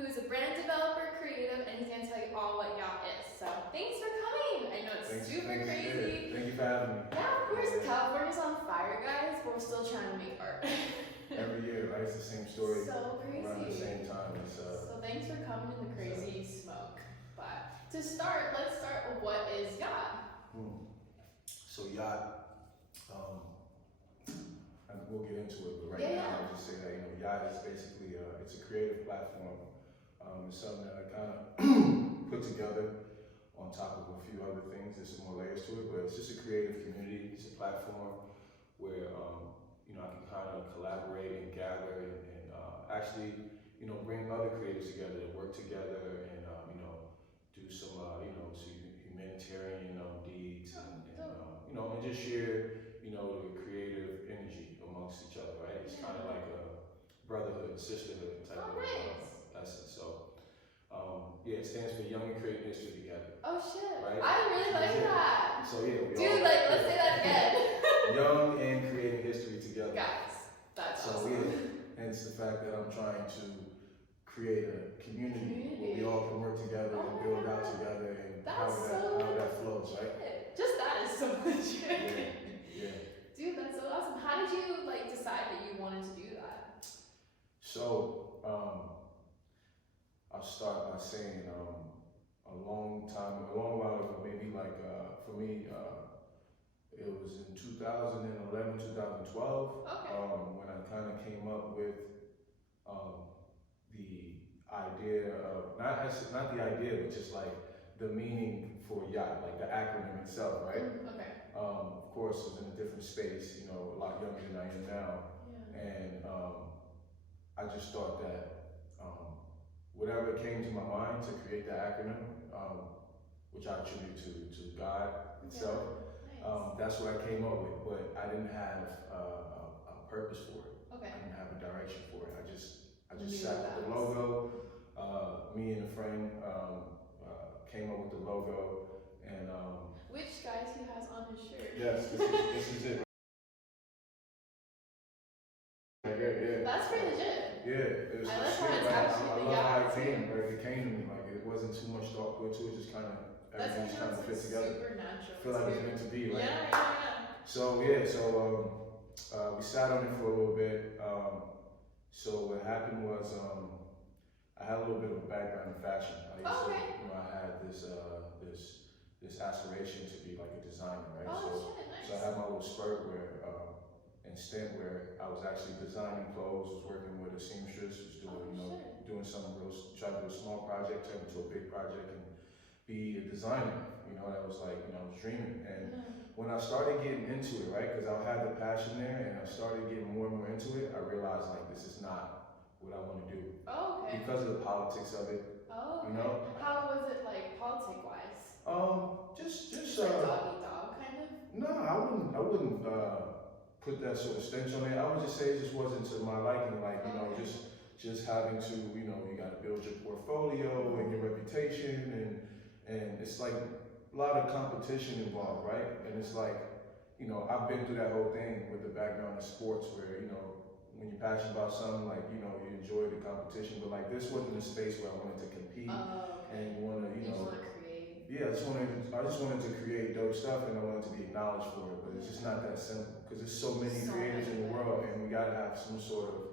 who's a brand developer, creative, and he's going to tell you all what Yacht is. So thanks for coming. I know it's super crazy. Thank you for having me. Yeah, of course. California's on fire, guys, but we're still trying to make art. Every year, right? It's the same story. So crazy. Around the same time. So thanks for coming in the crazy smoke. But to start, let's start with what is Yacht? So Yacht, and we'll get into it, but right now I'll just say that, Yacht is basically, it's a creative platform. It's something that I kind of put together on top of a few other things. There's some more layers to it, but it's just a creative community. It's a platform where, I can kind of collaborate and gather and actually, bring other creatives together to work together and, do some, humanitarian deeds and just share, the creative energy amongst each other, right? It's kind of like a brotherhood, sisterhood type of essence. So, it stands for Young and Creating History Together. Oh shit! Right? I really like that. So yeah, dude, let's say that again. Young and Creating History Together. Guys, that's so awesome. Hence the fact that I'm trying to create a community where we all can work together and build out together and how that flows, right? Just that is so legit. Yeah. Dude, that's so awesome. How did you decide that you wanted to do that? So, I'll start by saying a long while ago, maybe for me, it was in 2011, 2012, when I kind of came up with the idea of, not the idea, but just the meaning for Yacht, the acronym itself, right? Okay. Of course, it was in a different space, a lot younger than I am now. Yeah. And I just thought that whatever came to my mind to create the acronym, which I attribute to God itself, that's what I came up with. But I didn't have a purpose for it. Okay. I didn't have a direction for it. I just sat with the logo. Me and a friend came up with the logo, and which guys he has on his shirt. Yes, this is it. Yeah. That's pretty legit. Yeah, it was. I like how it's actually I love how it came. It came to me it wasn't too much thought put to it. Just kind of everything just kind of fit together. Supernatural. I feel like it's meant to be, right? Yeah. So we sat on it for a little bit. So what happened was I had a little bit of a background in fashion. I had this aspiration to be a designer, right? Oh, shit, nice. So I had my little spurt stint where I was actually designing clothes, was working with a seamstress, was doing doing some trying to do a small project, turn into a big project, and be a designer. That was I was dreaming. And when I started getting into it, right, because I had the passion there, and I started getting more and more into it, I realized this is not what I want to do. Oh, okay. Because of the politics of it. Oh, okay. How was it politic wise? Just dog eat dog kind of? No, I wouldn't put that sort of stench on it. I would just say it just wasn't to my liking. Just having to, you got to build your portfolio and your reputation, and it's a lot of competition involved, right? And it's I've been through that whole thing with the background in sports where, when you're passionate about something, you enjoy the competition, but this wasn't a space where I wanted to compete and want to, You just want to create. Yeah, I just wanted to create dope stuff, and I wanted to be acknowledged for it, but it's just not that simple, because there's so many creators in the world, and we gotta have some sort of,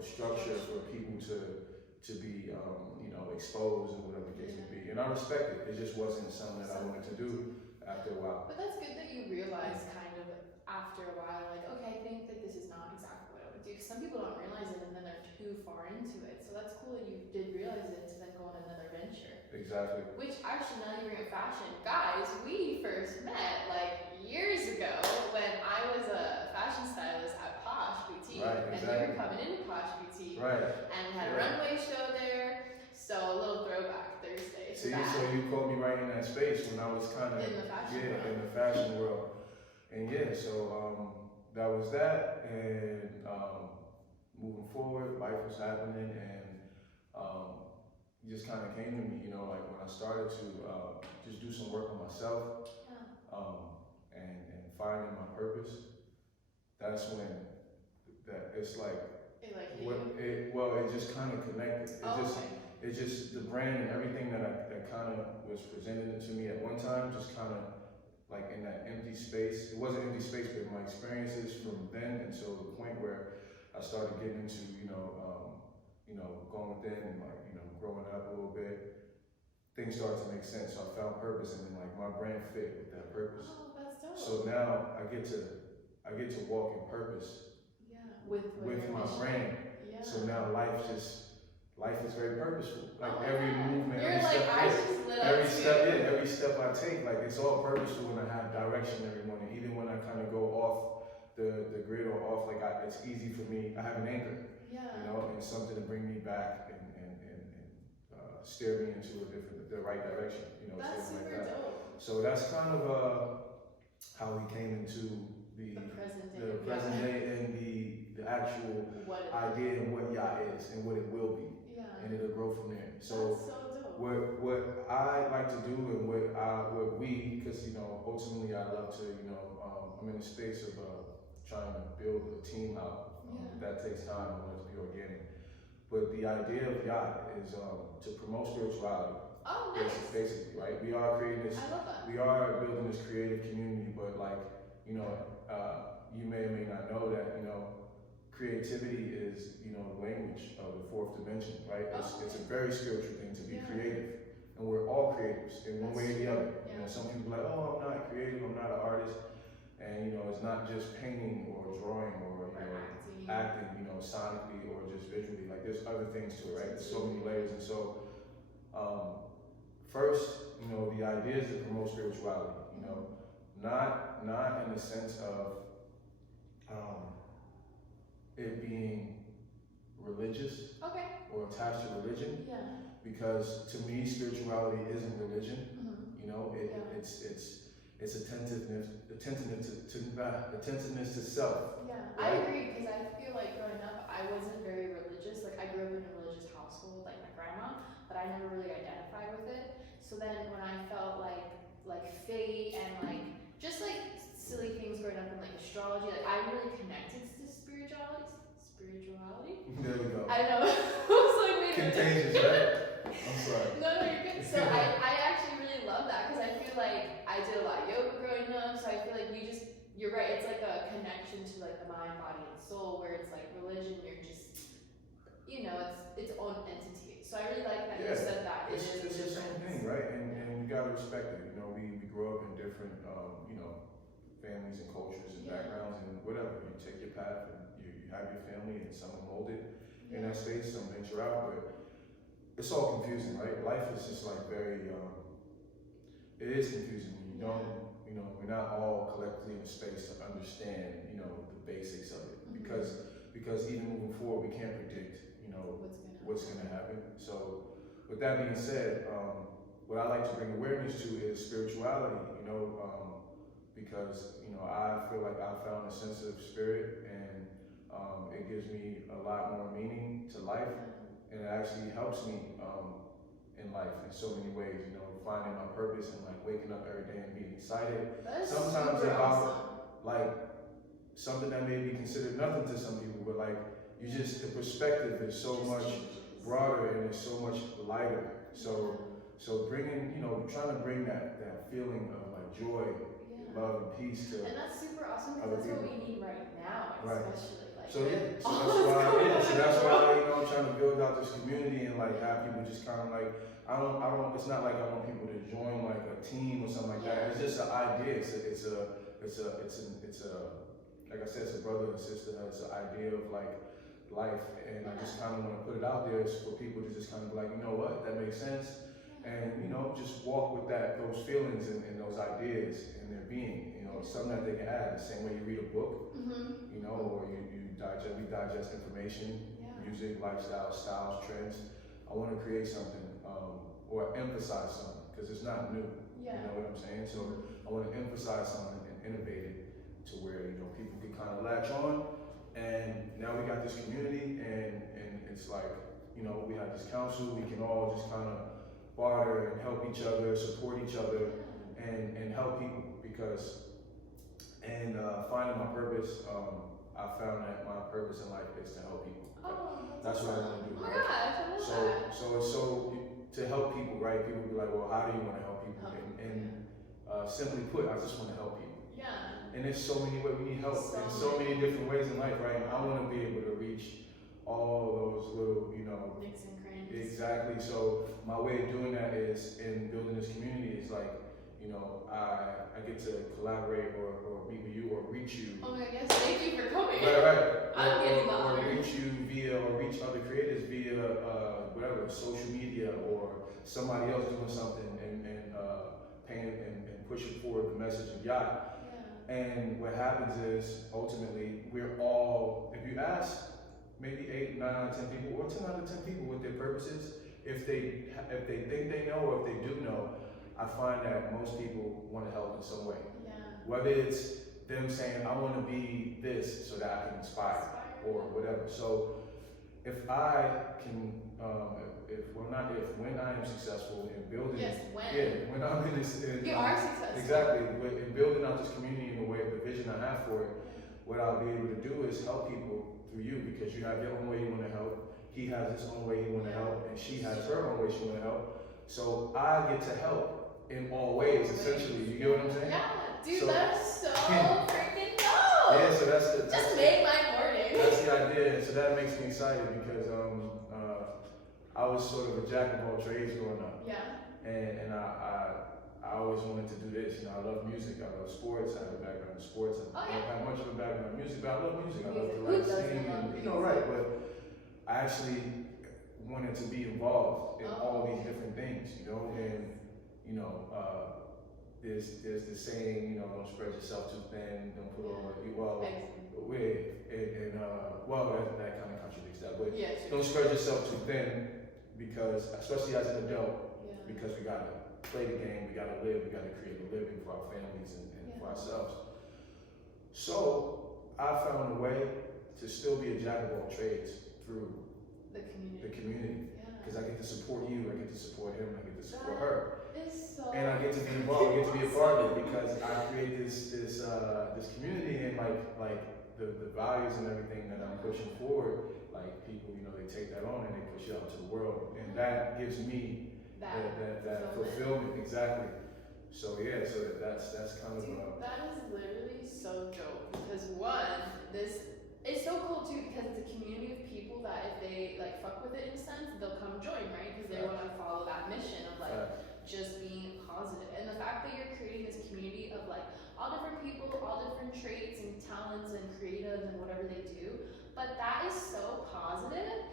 structure for people to be, exposed and whatever the case may be. And I respect it. It just wasn't something that I wanted to do after a while. But that's good that you realize kind of after a while, okay, I think that this is not exactly what I would do. Because some people don't realize it, and then they're too far into it. So that's cool that you did realize it to then go on another venture. Exactly. Which actually, now that you bring up fashion, guys, we first met years ago when I was a fashion stylist at Possch Boutique, and you were coming into Possch Boutique, and we had a runway show there. So a little throwback Thursday. So you caught me right in that space when I was kind of in the fashion world, and so that was that, and moving forward, life was happening, and it just kind of came to me, when I started to just do some work on myself, and finding my purpose. That's when it's It like hit you? It just kind of connected. Okay. It's just the brand and everything that kind of was presented to me at one time, just kind of like in that empty space. It wasn't empty space, but my experiences from then until the point where I started getting into, going within and like, growing up a little bit, things started to make sense. So I found purpose and then like my brand fit with that purpose. Oh, that's dope. So now I get to walk in purpose. Yeah. With my brand. Yeah. So now life is very purposeful. Like oh every God. movement, You're every like, step, I just lit up every step I take, like it's all purposeful and I have direction every morning. Even when I kind of go off the grid or off, like it's easy for me. I have an anchor, Yeah. and something to bring me back and steer me into the right direction. That's something super like that. dope. So that's kind of how we came into The present day. the present day and the actual idea and what yacht is and what it will be. Yeah. And it'll grow from there. So that's so dope. what I like to do and what we, because ultimately I love to, I'm in the space of trying to build a team out. That takes time. I want it to be organic. But the idea of yacht is to promote spirituality. Oh, nice. Basically, right? We are creating this. I love that. We are building this creative community, but like you may or may not know that creativity is the language of the fourth dimension, right? It's a very spiritual thing to be creative, and we're all creatives in one way or the other. Some people are like, oh, I'm not creative, I'm not an artist, and it's not just painting or drawing or acting, sonically or just visually. Like there's other things to it, right? There's so many layers, and so first, the idea is to promote spirituality. Not in the sense of it being religious or attached to religion. Yeah. Because to me, spirituality isn't religion. It's attentiveness to self. Yeah, right? I agree because I feel like growing up, I wasn't very religious. Like I grew up in a religious household, like my grandma, but I never really identified with it. So then when I felt like fate and like just like silly things growing up in like astrology, like I really connected to spirituality. There we go. I know. I was like, wait a minute. Contagious, right? I'm sorry. No, you're good. So I actually really love that because I feel like I did a lot of yoga growing up, so I feel like you're right, it's like a connection to like the mind, body, and soul, where it's like religion, you're just, it's its own entity. So I really like that you said that. It's the same thing, right? And you gotta respect it. We grow up in different, families and cultures and backgrounds and whatever. You take your path and you have your family and some are molded in that space, some venture out, but it's all confusing, right? Life is just like very, it is confusing when you don't, we're not all collectively in a space to understand, the basics of it. Because even moving forward, we can't predict, what's gonna happen. So with that being said, what I like to bring awareness to is spirituality, because, I feel like I found a sense of spirit and it gives me a lot more meaning to life and it actually helps me in life in so many ways, finding my purpose and like waking up every day and being excited. Sometimes about like something that may be considered nothing to some people, but like the perspective is so much broader and it's so much lighter. So bringing, trying to bring that feeling of like joy, love and peace to. And that's super awesome because that's what we need right now, especially. Like, so that's why I'm trying to build out this community and like have people just kind of like I don't. It's not like I want people to join like a team or something like that. It's just an idea. It's a like I said, it's a brother and sister. It's an idea of like life, and I just kind of want to put it out there for people to just kind of be like, you know what, that makes sense. And just walk with those feelings and those ideas in their being. Something that they can add. The same way you read a book, or we digest information, music, lifestyle, styles, trends. I want to create something or emphasize something because it's not new. You know what I'm saying? So I want to emphasize something and innovate it to where people can kind of latch on. And now we got this community, and it's like we have this council. We can all just kind of barter and help each other, support each other, and help people because finding my purpose, I found that my purpose in life is to help people. Oh, That's what I want to do. Oh my Right? gosh, I love that. So to help people, right? People be like, well, how do you want to help people? And simply put, I just want to help people. Yeah. And there's so many ways we need help in so many different ways in life, right? I want to be able to reach all those little, Nicks and crannies. exactly. So my way of doing that is in building this community is like, I get to collaborate or meet with you or reach you. Oh my gosh, thank you for coming. Right. I'm getting the or honor. reach you or reach other creators via whatever, social media or somebody else doing something and paying and pushing forward the message of Yacht. Yeah. And what happens is ultimately we're all, if you ask maybe 8, 9 out of 10 people or 10 out of 10 people what their purpose is, if they think they know or if they do know, I find that most people want to help in some way. Yeah. Whether it's them saying, I want to be this so that I can inspire or whatever. So if I can, when I am successful in building, Yes, when. Yeah, when I'm in this, You are successful. Exactly, in building out this community in the way, the vision I have for it, what I'll be able to do is help people through you because you have your own way you want to help. He has his own way he want to help, and she has her own way she want to help. So I get to help in all ways, essentially. You get what I'm saying? Yeah, dude, So- that's so freaking dope. Yeah, so that's Just make my morning. that's the idea. So that makes me excited because I was sort of a jack of all trades growing up, Yeah. and I always wanted to do this. I love music. I love sports. I have a background in sports. I don't have much of a background in music, but I love music. I love to write, sing, and right. But I actually wanted to be involved in all these different things, and there's the saying, don't spread yourself too thin, don't put on that kind of contradicts that, but don't spread yourself too thin because, especially as an adult, because we gotta play the game, we gotta live, we gotta create a living for our families and for ourselves. So I found a way to still be a jack of all trades through the community. Because I get to support you, I get to support him, I get to support her. And I get to be involved, I get to be a part of it because I create this community and like the values and everything that I'm pushing forward, like people, they take that on and they push it out to the world. And that gives me that fulfillment, exactly. So that's kind of that is literally so dope because it's so cool too because it's a community of people that if they fuck with it in a sense, they'll come join, right? Because they want to follow that mission of just being positive. And the fact that you're creating this community of all different people, all different traits and talents and creatives and whatever they do, but that is so positive.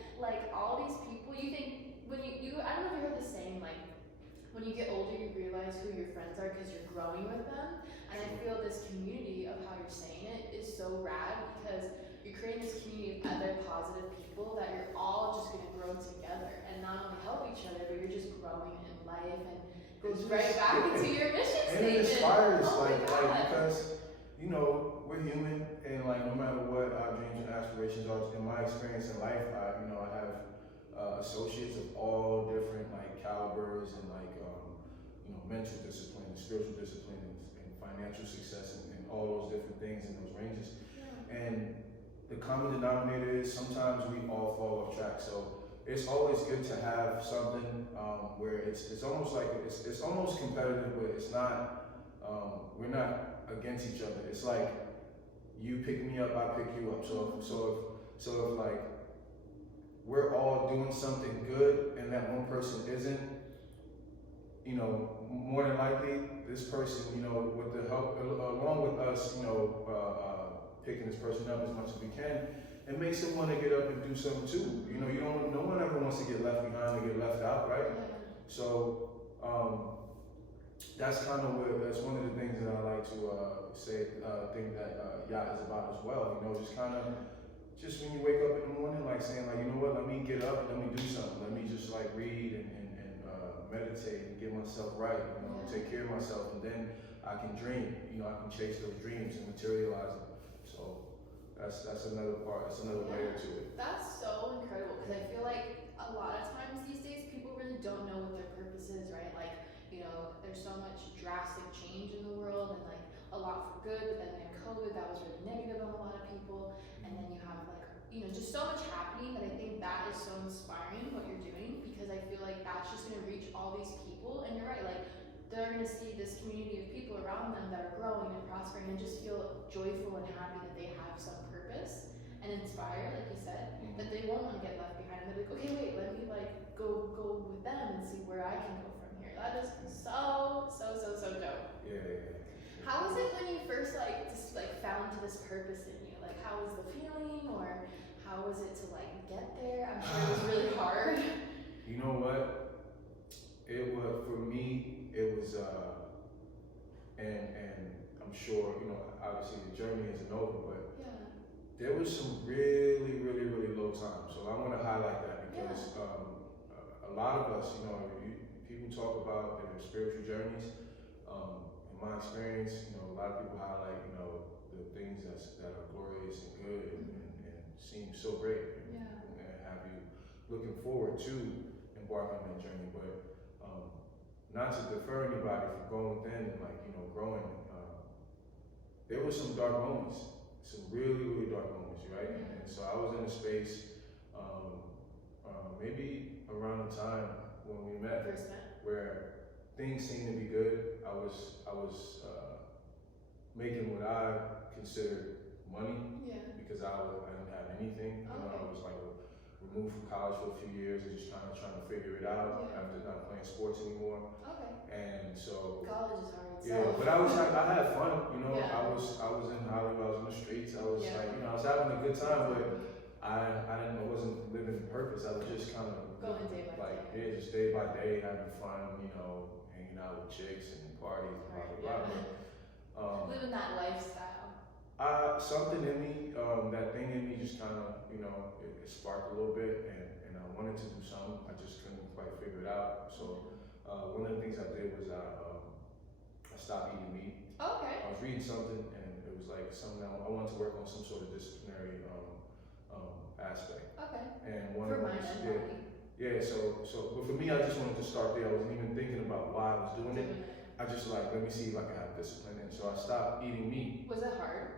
All these people, you think when you I don't know if you heard the saying when you get older you realize who your friends are because you're growing with them. And I feel this community of how you're saying it is so rad because you're creating this community of other positive people that you're all just going to grow together and not only help each other, but you're just growing in life and goes right back into your mission and statement. it inspires, God. because, we're human and no matter what our dreams and aspirations are, in my experience in life, I have associates of all different calibers and mental discipline and spiritual discipline and financial success and all those different things in those ranges. Yeah. And the common denominator is sometimes we all fall off track. So it's always good to have something where it's almost like it's almost competitive, but it's not. We're not against each other. It's like you pick me up, I pick you up. So if we're all doing something good and that one person isn't, more than likely this person, with the help along with us, picking this person up as much as we can, it makes them want to get up and do something too. No one ever wants to get left behind or get left out, right? Yeah. So that's one of the things that I like to think that Yacht is about as well. Just when you wake up in the morning, saying you know what, let me get up and let me do something. Let me just read and meditate and get myself right. Take care of myself, and then I can dream. I can chase those dreams and materialize them. So that's another part. That's another layer to it. That's so incredible because I feel like a lot of times these days people really don't know what their purpose is, right? There's so much drastic change in the world and a lot for good, but then we had COVID that was really negative on a lot of people. just so much happening that I think that is so inspiring what you're doing, because I feel like that's just gonna reach all these people. And you're right, like they're gonna see this community of people around them that are growing and prospering and just feel joyful and happy that they have some purpose and inspired, like you said, that they won't want to get left behind. And they're like, okay, wait, let me like go with them and see where I can go from here. That is so dope. Yeah. How was it when you first found this purpose in you? Like, how was the feeling, or how was it to like get there? I'm sure it was really hard. You know what? It was, for me, it was, and I'm sure, obviously the journey isn't over, but Yeah. there was some really low times. So I want to highlight that because a lot of us, people talk about their spiritual journeys. In my experience, a lot of people highlight, the things that are glorious and good and seem so great and have you looking forward to embarking on that journey. But not to defer anybody from going within and growing. There were some dark moments, some really dark moments, right? And so I was in a space, maybe around the time when we met, where things seemed to be good. I was making what I considered money because I didn't have anything. I was removed from college for a few years and just trying to figure it out after not playing sports anymore. And so College is hard. but I had fun. I was in Hollywood. I was in the streets. I was I was having a good time, but I wasn't living purpose. I was just kind of going day by day. just day by day, having fun. Hanging out with chicks and parties, blah blah blah. Living that lifestyle. Something in me, that thing in me, just kind of it sparked a little bit, and I wanted to do something. I just couldn't quite figure it out. So one of the things I did was I stopped eating meat. Okay. I was reading something, and it was like something I wanted to work on, some sort of disciplinary aspect. Okay. And one For of mind those, and body. but for me, I just wanted to start there. I wasn't even thinking about why I was doing it. I just let me see if I can have discipline, and so I stopped eating meat. Was it hard?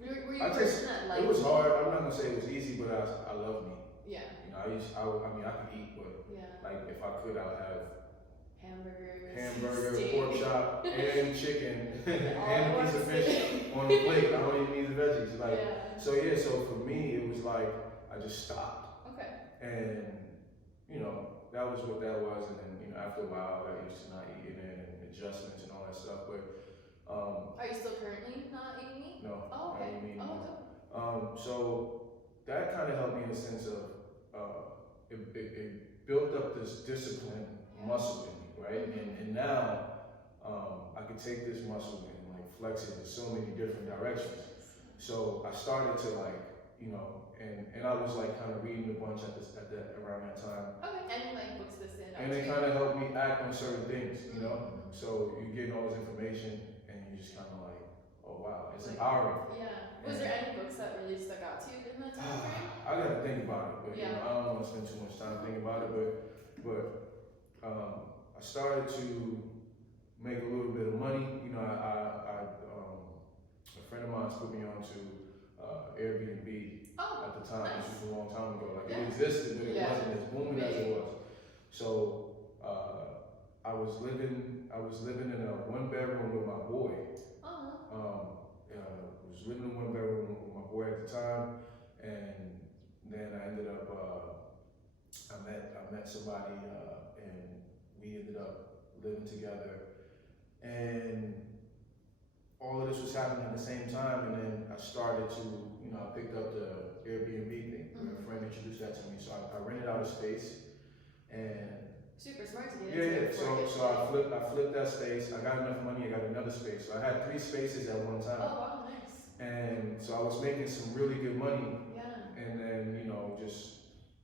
Were you a person that liked it was hard. I'm not gonna say it was easy, but I love meat. Yeah. I could eat, but like if I could, I would have hamburger, steak, pork chop, and chicken, and a piece of fish on the plate. I don't even need the veggies. So for me, it was like I just stopped. Okay. And that was what that was. And then after a while, I got used to not eating it and adjustments and all that stuff. But are you still currently not eating meat? No. Oh, okay. I don't eat meat Oh, so that kind of helped me in the sense of it built up this discipline muscle in me, right? And now I can take this muscle and flex it in so many different directions. So I started to and I was kind of reading a bunch around that time. Okay. And books this in. And it kind of helped me act on certain things, So you get all this information and you just kind of oh wow, it's empowering. Yeah. Was there any books that really stuck out to you in that time frame? I gotta think about it, but I don't want to spend too much time thinking about it. But I started to make a little bit of money. A friend of mine put me on to Airbnb at the time. Nice. This was a long time ago. It existed, but it wasn't as booming as it was. So I was living in a one bedroom with my boy. Was living in one bedroom with my boy at the time, and then I ended up I met somebody, and we ended up living together, and all of this was happening at the same time. And then I started to I picked up the Airbnb thing. A friend introduced that to me, so I rented out a space, and super smart to get into. So I flipped that space. I got enough money. I got another space. So I had 3 spaces at one time. Oh wow, nice. And so I was making some really good money. Yeah. And then just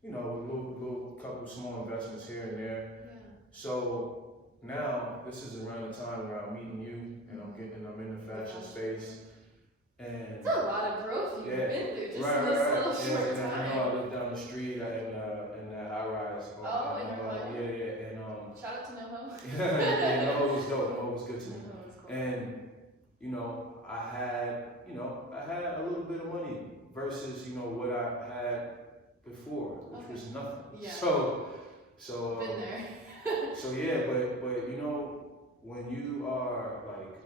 a little couple small investments here and there. Yeah. So now this is around the time where I'm meeting you, and I'm in the fashion space. And it's a lot of growth you've been through just right, in this right. little short And time. I live down the street in that high rise. Oh, in your high rise. Yeah. And shout out to NoHo. yeah, NoHo was dope. NoHo was good to me. Cool. And I had a little bit of money versus what I had before, which was nothing. Yeah. So Been there. so yeah, but you know, when you are like,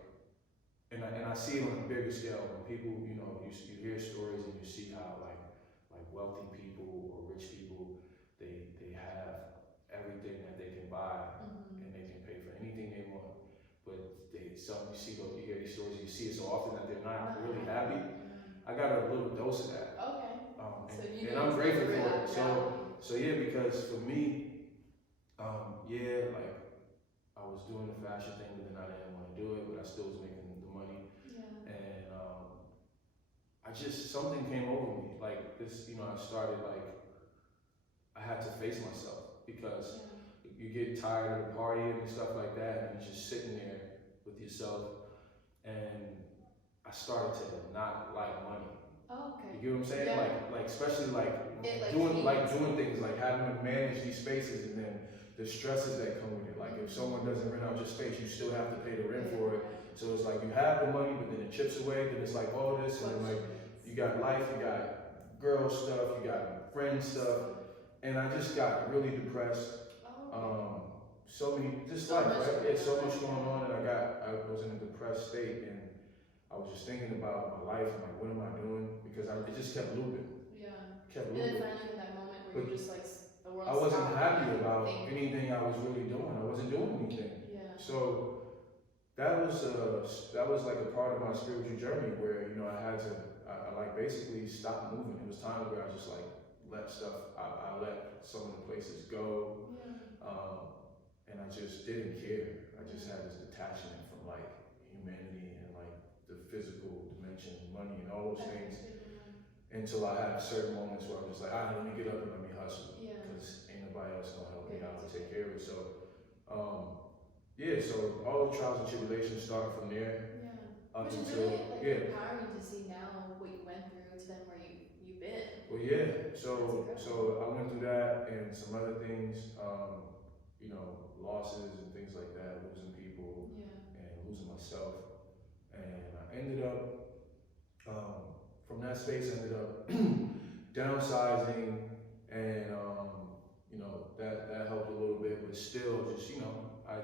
and I see it on a bigger scale when people, you know, you hear stories and you see how like wealthy people or rich people, they have everything that they can buy and they can pay for anything they want, but you hear these stories, you see it so often that they're not really happy. I got a little dose of that. Okay. And I'm grateful for it. So yeah, because for me, yeah, like I was doing the fashion thing, but then I didn't want to do it, but I still was making the money. Yeah. And something came over me. Like this, you know, I started like, I had to face myself because you get tired of partying and stuff like that, and you're just sitting there with yourself. And I started to not like money. Oh, okay. You get what I'm saying? Yeah. Like especially like It, doing things like having to manage these spaces and then the stresses that come with it. Like if someone doesn't rent out your space, you still have to pay the rent for it. So it's like you have the money, but then it chips away. Then it's like all this, and then like you got life, you got girl stuff, you got friend stuff, and I just got really depressed. So many, just life, right? Yeah, so much going on, and I was in a depressed state, and I was just thinking about my life and like, what am I doing? Because it just kept looping. Yeah. Kept And looping. then finally in that moment where you're just like, the world's I wasn't happy about anything I was really doing. I wasn't doing anything. Yeah. So that was like a part of my spiritual journey where, you know, I like basically stopped moving. It was times where I just like let stuff, I let some of the places go. Yeah. And I just didn't care. I just had this detachment from like humanity and like the physical dimension, money and all those things. Until I have certain moments where I'm just like, let me get up and let me hustle. Because ain't nobody else gonna help me out and take care of it. So, so all the trials and tribulations started from there. Yeah. Up Which is until, really empowering to see now what you went through to then where you've been. Well, yeah. So I went through that and some other things, you know, losses and things like that, losing people and losing myself. And I ended up, from that space, I ended up downsizing, and you know, that helped a little bit, but still just, you know, I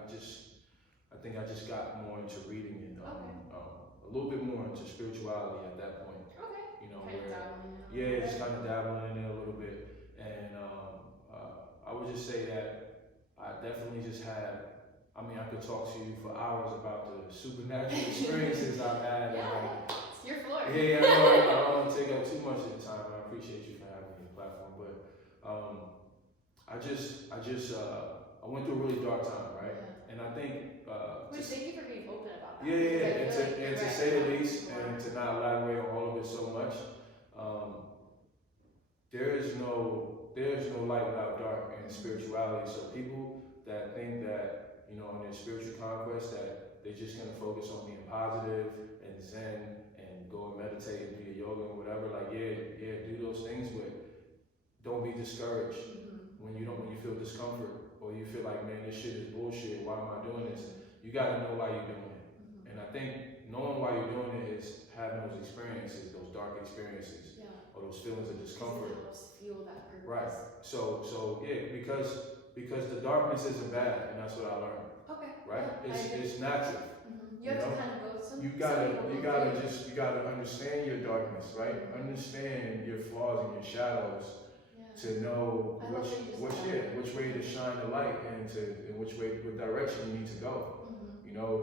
think I just got more into reading and a little bit more into spirituality at that point. Okay. You know, just kind of dabbling in there a little bit. And I would just say that I definitely just had, I mean, I could talk to you for hours about the supernatural experiences I've had. It's your floor. Yeah, I know, I don't want to take up too much of your time. I appreciate you for having me on the platform, but I went through a really dark time, right? Yeah. And I think thank you for being open about that. And to say the least, and to not elaborate on all of it so much. There is no light without dark in spirituality. So people that think that, you know, in their spiritual conquest, that they're just gonna focus on being positive and zen and go and meditate and do your yoga and whatever, like do those things, but don't be discouraged when you feel discomfort or you feel like, man, this shit is bullshit, why am I doing this? You gotta know why you're doing it. And I think knowing why you're doing it is having those experiences, those dark experiences, or those feelings of discomfort. It helps feel that purpose. Right. So yeah, because the darkness isn't bad, and that's what I learned. Okay. Right? It's natural. You have to kind of go some. You gotta understand your darkness, right? Understand your flaws and your shadows to know which way to shine the light and what direction you need to go. You know,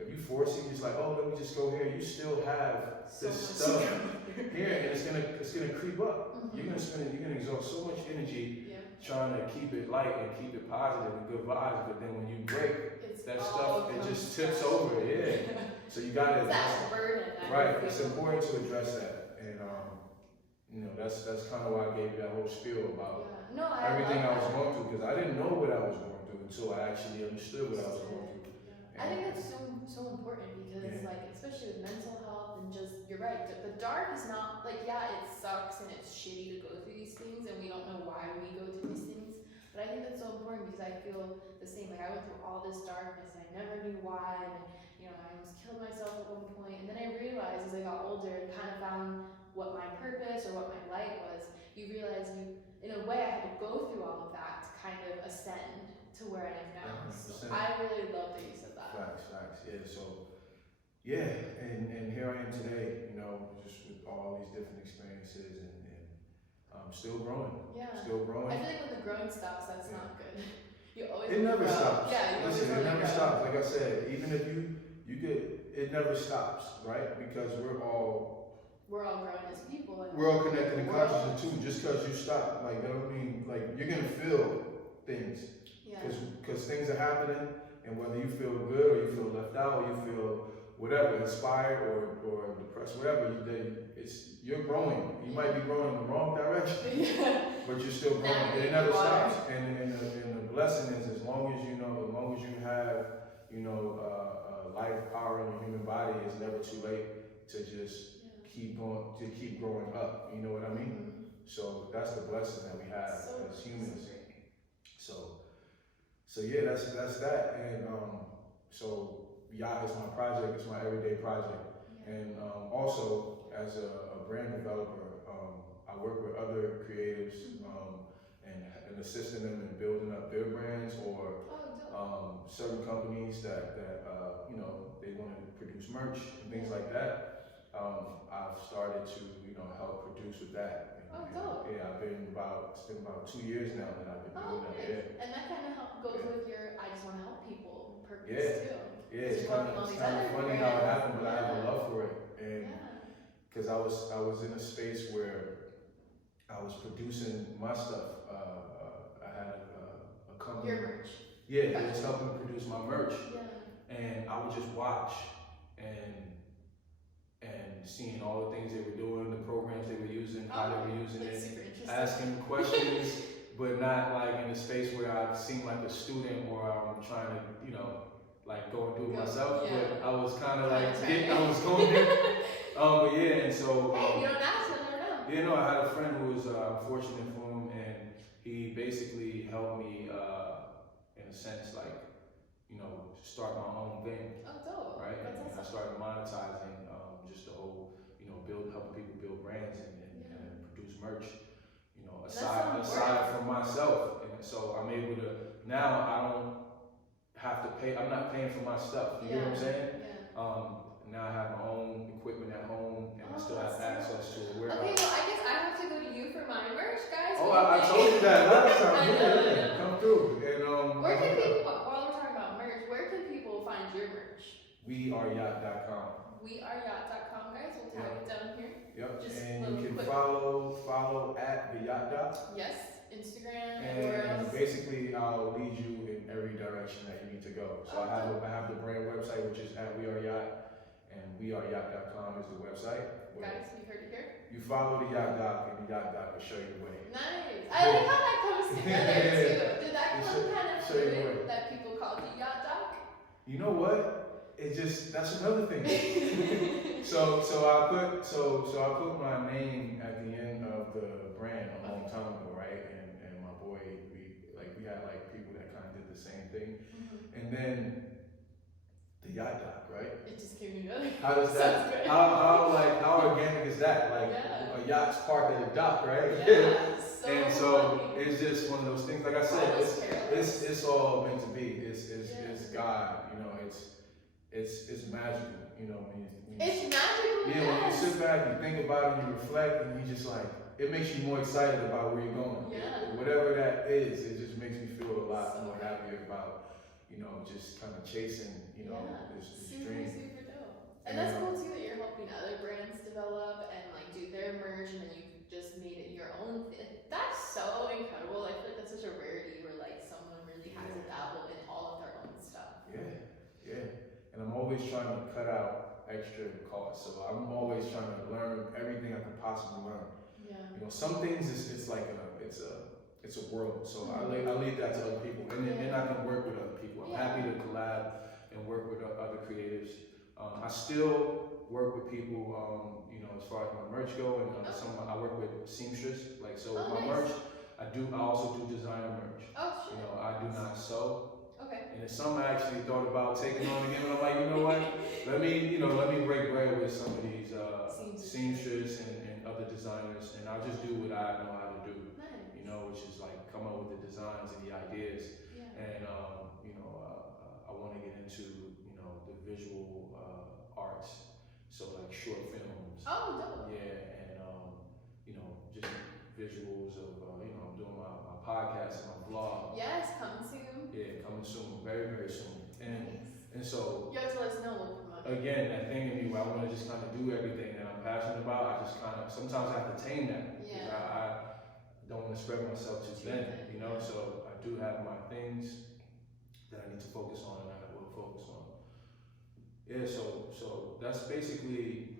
if you force it, you're just like, oh, let me just go here. You still have this stuff here, and it's gonna creep up. You're gonna exhaust so much energy trying to keep it light and keep it positive and good vibes, but then when you break that stuff, it just tips over. Yeah. So you gotta that burden. Right. It's important to address that, and you know, that's kind of why I gave you that whole spiel about everything I was going through, because I didn't know what I was going through until I actually understood what I was going through. I think that's so important because like, especially with mental health and just, you're right, the dark is not, like, it sucks and it's shitty to go through these things and we don't know why we go through these things, but I think that's so important because I feel the same, like I went through all this darkness and I never knew why, and you know, I almost killed myself at one point, and then I realized as I got older and kind of found what my purpose or what my light was, you realize you, in a way, I had to go through all of that to kind of ascend to where I am now. 100%. So I really love that you said that. Facts. Yeah. So yeah, and here I am today. You know, just with all these different experiences and still growing. Yeah. Still growing. I feel like when the growing stops, that's not good. You always. It never grow. stops. Yeah. You Listen, always it never grow. stops. Like I said, even if you get, it never stops, right? Because we're all growing as people. And we're all connected in consciousness too. Just because you stop, like that don't mean like you're gonna feel things. Yeah. Because things are happening, and whether you feel good or you feel left out, or you feel whatever, inspired or depressed, whatever, you're growing. You might be growing in the wrong direction, but you're still growing. And it never stops. And the blessing is, as long as you have, life, power in your human body, it's never too late to just keep growing up. You know what I mean? Mm-hmm. So that's the blessing that we have as humans. So yeah, that's that. And so Yacht is my project. It's my everyday project. Yeah. And also as a brand developer, I work with other creatives and assisting them in building up their brands or certain companies that they want to produce merch and things like that. I've started to help produce with that. Yeah, it's been about 2 years now that I've been doing that. Yeah. And that kind of goes with your I just want to help people purpose too. Yeah, it's kind of funny how it happened, but I have a love for it, and because I was in a space where I was producing my stuff. I had a company. Your merch. Yeah, it was helping produce my merch, and I would just watch and seeing all the things they were doing, the programs they were using, how they were using it, asking questions, but not like in a space where I seem like a student or I'm trying to, like go and do it myself. But I was kind of like, I was going there. But yeah, and so. Hey, you don't ask, you'll never know. Yeah, no, I had a friend who was fortunate for him, and he basically helped me, in a sense, like, start my own thing. Oh, dope. Right? That's and awesome. I started monetizing just the whole, helping people build brands and produce merch, aside from myself. And so I'm able to, now I don't have to pay, I'm not paying for my stuff. You know what I'm saying? Yeah. Now I have my own equipment at home and I still have access to a warehouse. Okay, well, I guess I have to go to you for my merch, guys. Oh, I told you that last time. Yeah, come through. And where can people, while we're talking about merch, where can people find your merch? WeAreYacht.com. WeAreYacht.com, guys. We'll tag it down here. Yep. Just and you can follow at the Yacht Doc. Yes, Instagram and basically I'll lead you in every direction that you need to go. So I have the brand website, which is at WeAreYacht, and WeAreYacht.com is the website. Guys, you heard it here. You follow the Yacht Doc, and the Yacht Doc will show you the way. Nice. I like how that comes together too. Did that come kind of fluid that people called the Yacht Doc? You know what? That's another thing. so I put my name at the end of the brand a long time ago, right? And my boy, we had like people that kind of did the same thing, and then the Yacht Doc, right? It just came together. How does that? How organic is that? Like a yacht's parked at a dock, right? Yeah. And so it's just one of those things. Like I said, it's all meant to be. It's God, it's magical, it's magical. Yeah, when you sit back, you think about it, you reflect, and you just like, it makes you more excited about where you're going. Yeah. Whatever that is, it just makes me feel a lot more happier about, just kind of chasing, this dream. Super dope. And that's cool too that you're helping other brands develop and like do their merch, and then you just made it your own. That's so incredible. I feel like that's such a rarity where like someone really has a dabble in all of their own stuff. Yeah. And I'm always trying to cut out extra costs. So I'm always trying to learn everything I can possibly learn. Yeah. Some things it's like it's a world. So I leave that to other people, and then I can work with other people. I'm happy to collab and work with other creatives. I still work with people, as far as my merch go, and I work with seamstress. Like so, with my merch, I also do designer merch. Oh shit. I do not sew. Okay. And it's something I actually thought about taking on again, but I'm like, you know what? Let me break bread with some of these seamstresses and other designers, and I'll just do what I know how to do. Nice. You know, which is like come up with the designs and the ideas, Yeah. and I want to get into the visual arts, so like short films. Oh, dope. Yeah, and just visuals of I'm doing my podcast and my vlog. Yes, coming soon. Yeah, coming soon, very very soon. And so you have to let us know we'll promote. again, that thing in me where I want to just kind of do everything that I'm passionate about. I just kind of sometimes I have to tame that because Yeah. I don't want to spread myself too thin, So I do have my things that I need to focus on and I will focus on. Yeah, so that's basically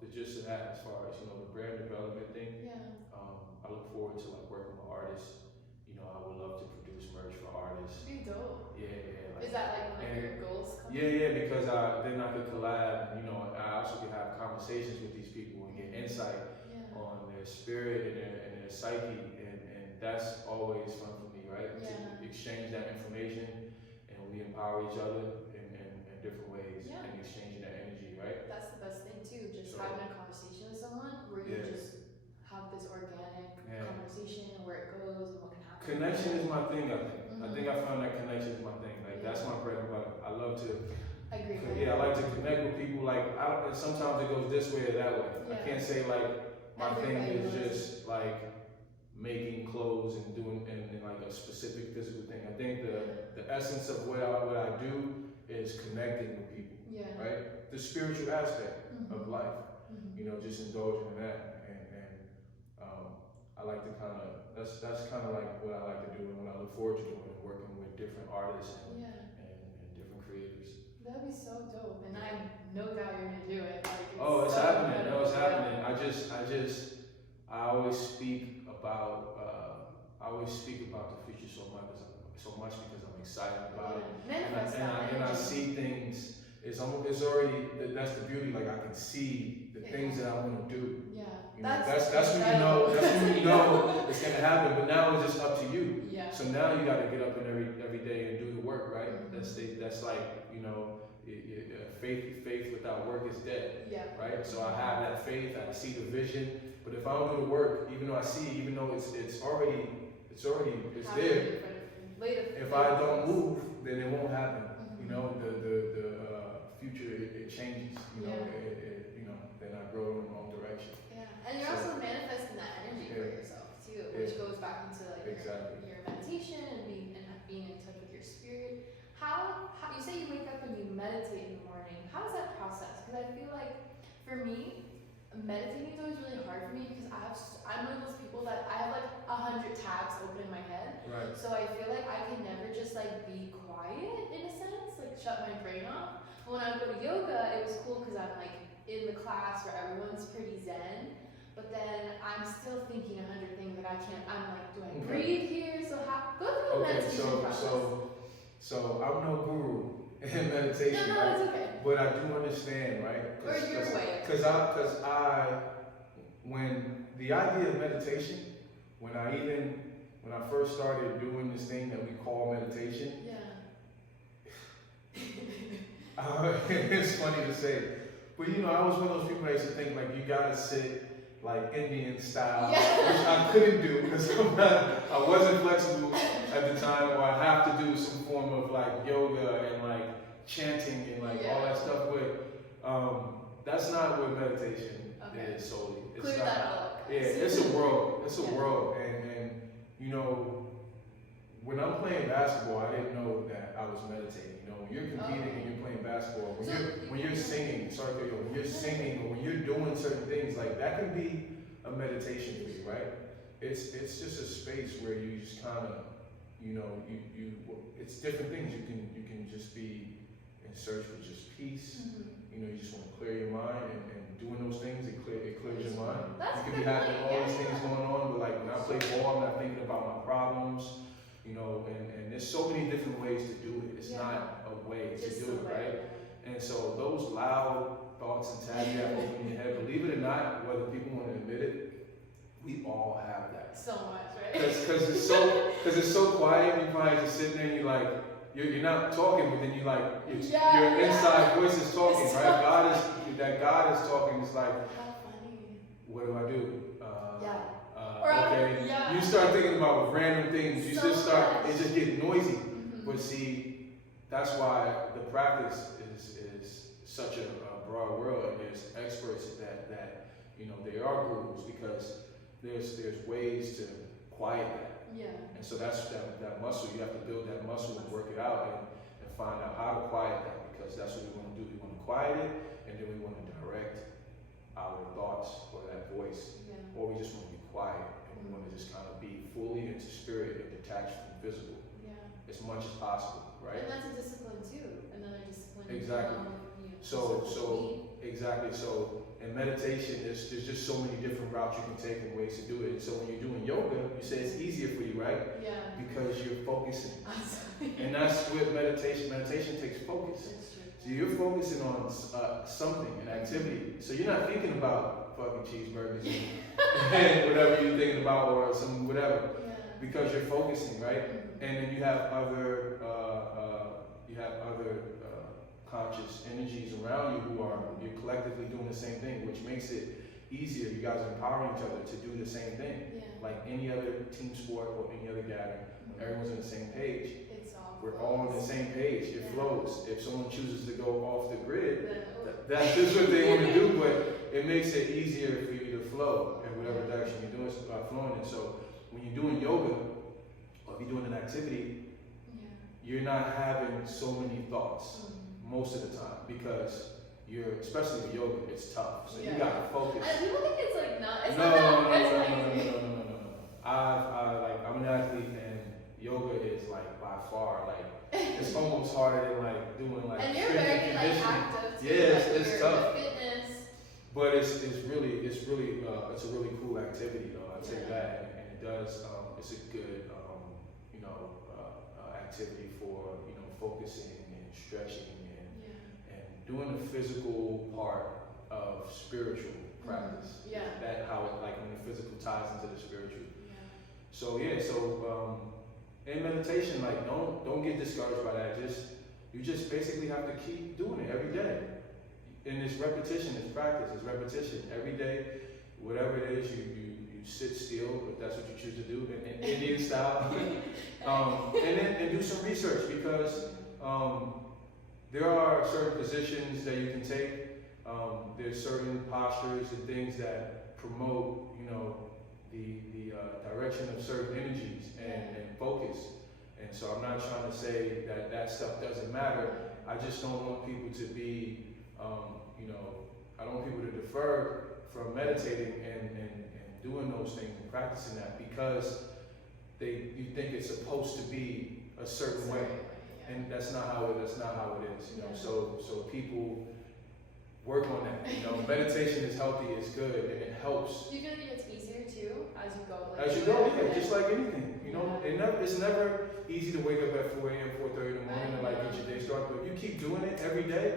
the gist of that as far as the brand development thing. Yeah. I look forward to like working with artists. I would love to produce merch for artists. Be dope. Yeah. Is that like one of your goals? Yeah, because then I could collab. And, I also could have conversations with these people and get insight on their spirit and their psyche, and that's always fun for me, right? Yeah. To exchange that information, and we empower each other in different ways, and exchanging that energy, right? That's the best thing too, just having a conversation with someone where you just have this organic conversation and where it goes and what can happen. Connection is my thing, I think. I think I found that connection is my thing. Like that's my bread and butter. I love to. I agree. Yeah, I like to connect with people. Like sometimes it goes this way or that way. I can't say like my thing is just like making clothes and doing and like a specific physical thing. I think the essence of what I do is connecting with people. Yeah. Right? The spiritual aspect of life. Just indulging in that, and I like to kind of that's kind of like what I like to do and what I look forward to doing, working with different artists and different creators. That'd be so dope, and I no doubt you're gonna do it. Like, it's so happening. No, it's incredible. happening. I always speak about the future so much because I'm excited about it. Manifest and I see things. It's already that's the beauty. Like I can see the things that I want to do. Yeah. That's when you know. That's when you know it's gonna happen. But now it's just up to you. Yeah. So now you got to get up and every day and do the work, right? That's like faith without work is dead. Yeah. Right. So I have that faith. I see the vision. But if I don't do the work, even though it's already there. If I don't move, then it won't happen. The future it changes. Then I grow in the wrong direction. Yeah, and you're also manifesting that energy for yourself too, which goes back into like your meditation and being in touch with your spirit. How you say you wake up and you meditate in the morning? How is that process? Because I feel like for me, meditating is always really hard for me because I'm one of those people that I have like 100 tabs open in my head. Right. So I feel like I can never just like be quiet in a sense, like shut my brain off. But when I go to yoga, it was cool because I'm like in the class where everyone's pretty zen, but then I'm still thinking 100 things that I can't. I'm like, do I breathe here? So go through the meditation process. So I'm no guru in meditation, no, right? it's okay. But I do understand, right? Or your way. Because when the idea of meditation, when I first started doing this thing that we call meditation, it's funny to say, but I was one of those people that used to think like you gotta sit like Indian style, which I couldn't do because I wasn't flexible at the time, or I have to do some form of like yoga and like chanting and like all that stuff. But that's not what meditation is solely. It's Clear not. that all up. Yeah, it's a world. It's a world, and when I'm playing basketball, I didn't know that I was meditating. When you're competing and you're playing basketball, when you're singing, when you're singing or when you're doing certain things, like that can be a meditation for you, right? It's just a space where you just kind of, it's different things. You can just be in search for just peace. You just want to clear your mind, and doing those things, it clears your mind. You can be having all these things going on, but like when I play ball, I'm not thinking about my problems. And there's so many different ways to do it. It's not a way to do it, right? And so those loud thoughts and tabs you have open in your head, believe it or not, whether people want to admit it, we all have that. So much, right? Because it's so quiet. You probably just sitting there and you're not talking, but then your inside voice is talking, right? God is talking. It's like, how funny. what do I do? Okay. Yeah. You start thinking about random things. You So just start. much. It just gets noisy. Mhm. But see, that's why the practice is such a broad world, and there's experts that you know they are gurus because there's ways to quiet that. Yeah. And so that's that muscle. You have to build that muscle and work it out and find out how to quiet that, because that's what we want to do. We want to quiet it, and then we want to direct our thoughts or that voice, Yeah. or we just want to be quiet and we want to just kind of be fully into spirit and detached from physical Yeah. as much as possible, right? And that's a discipline too. Another discipline. Exactly. Exactly. So in meditation, there's just so many different routes you can take and ways to do it. And so when you're doing yoga, you say it's easier for you, right? Yeah. Because you're focusing. And that's what meditation takes focus. That's true. So you're focusing on something, an activity. So you're not thinking about fucking cheeseburgers and whatever you're thinking about, or some whatever, Yeah. because you're focusing, right? Mhm. And then you have other conscious energies around you who are, you're collectively doing the same thing, which makes it easier. You guys are empowering each other to do the same thing. Yeah. Like any other team sport or any other gathering, when everyone's on the same page. It's all. We're all on the same page. It Yeah. flows. If someone chooses to go off the grid, Then, that's just what they want to do, but it makes it easier for you to flow in whatever direction you're doing, flowing in. So when you're doing yoga, or if you're doing an activity, Yeah. you're not having so many thoughts Mhm. most of the time, because you're, especially with yoga, it's tough. So Yeah. you gotta focus. And people think it's like not. It's No. not easy. I'm an athlete, and yoga is like by far it's almost harder than like doing like And you're strength and very like conditioning. active too. Yeah, like, it's you're tough. into fitness. But it's a really cool activity though. I take Yeah. that, and it does. It's a good activity for focusing and stretching Yeah. and doing the physical part of spiritual practice. Yeah. That how it like when the physical ties into the spiritual. Yeah. So in meditation, like don't get discouraged by that. You just basically have to keep doing it every day. And it's repetition, it's practice, it's repetition every day. Whatever it is, you sit still if that's what you choose to do, in Indian style. And do some research, because there are certain positions that you can take. There's certain postures and things that promote, the direction of certain energies and focus. And so I'm not trying to say that stuff doesn't matter. I just don't want people to be, I don't want people to defer from meditating and doing those things and practicing that, because you think it's supposed to be a certain way. Yeah. And that's not how it is, Yeah. So people work on that. Meditation is healthy, it's good, and it helps. Do you feel like it gets easier too as you go? As you go, yeah, just like anything. It's never easy to wake up at 4 a.m., 4:30 in the morning and like get your day started. But if you keep doing it every day,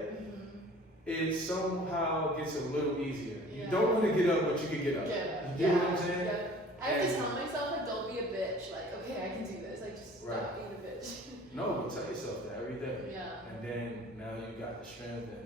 it somehow gets a little easier. You don't want to get up, but you can get up. You get what I'm saying? Yeah. I have to tell myself, like, don't be a bitch. Like, okay, I can do this. Like, just stop being a bitch. No, but tell yourself that every day. Yeah. And then now you got the strength and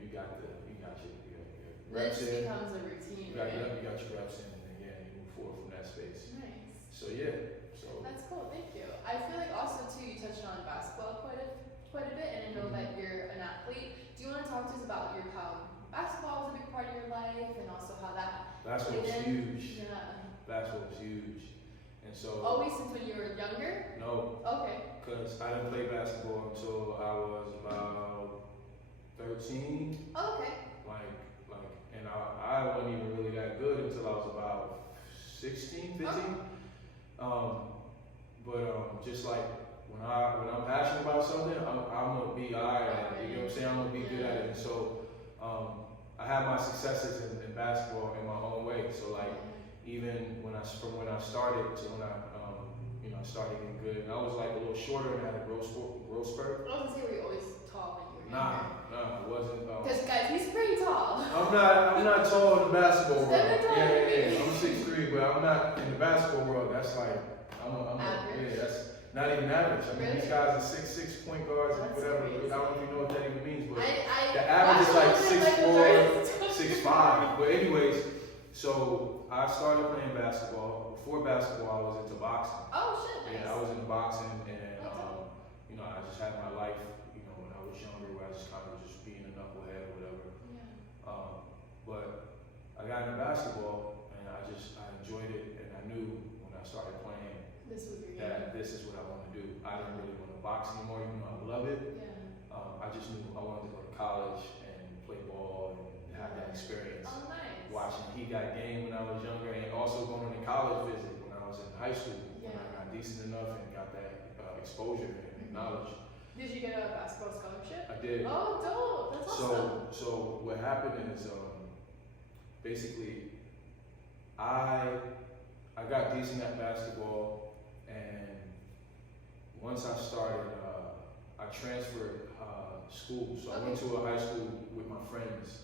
you got your Then it reps just in. becomes a routine. You got right? your reps in, and then you move forward from that space. Nice. So yeah. That's cool. Thank you. I feel like also too, you touched on basketball quite a bit, and I know that you're an athlete. Do you want to talk to us about how basketball was a big part of your life, and also how that Basketball was played in? huge. Yeah. Basketball was huge. And so Always since when you were younger? No. Okay. Because I didn't play basketball until I was about 13. Oh, okay. And I wasn't even really that good until I was about 16, 15. Just like when I'm passionate about something, I'm gonna be alright at it. You know what I'm saying? I'm gonna be good at it. And so I had my successes in basketball in my own way. So like even from when I started to when I started getting good, and I was like a little shorter and had a growth spurt. I was gonna say, were you always tall when you were Nah, younger? it wasn't. Because guys, he's pretty tall. I'm not tall in the basketball world. Taller than me. I'm 6'3", but I'm not in the basketball world. That's like Average. that's not even average. I mean, these guys are 6'6" point guards and That's whatever. crazy. I don't even know what that even means, but I the average is like basketball 6'4", is 6'5". But anyways, So I started playing basketball. Before basketball, I was into boxing. Oh shit, nice. Yeah, I was into boxing, and Oh, you know, I just had my life. You know, when I was younger, where I just kind of just being a knucklehead or whatever. yeah. But I got into basketball, and I enjoyed it, and I knew when I started playing This was your that this is what I want to do. I didn't really want to box anymore, even though I love it. Yeah. I just knew I wanted to go to college and play ball and have that experience. Oh, nice. Watching He Got Game when I was younger, and also going on a college visit when I was in high school. When I got decent enough and got that exposure and knowledge. Did you get a basketball scholarship? I did. Oh, dope. That's awesome. So what happened is basically I got decent at basketball, and once I started, I transferred school. So I went to a high school with my friends,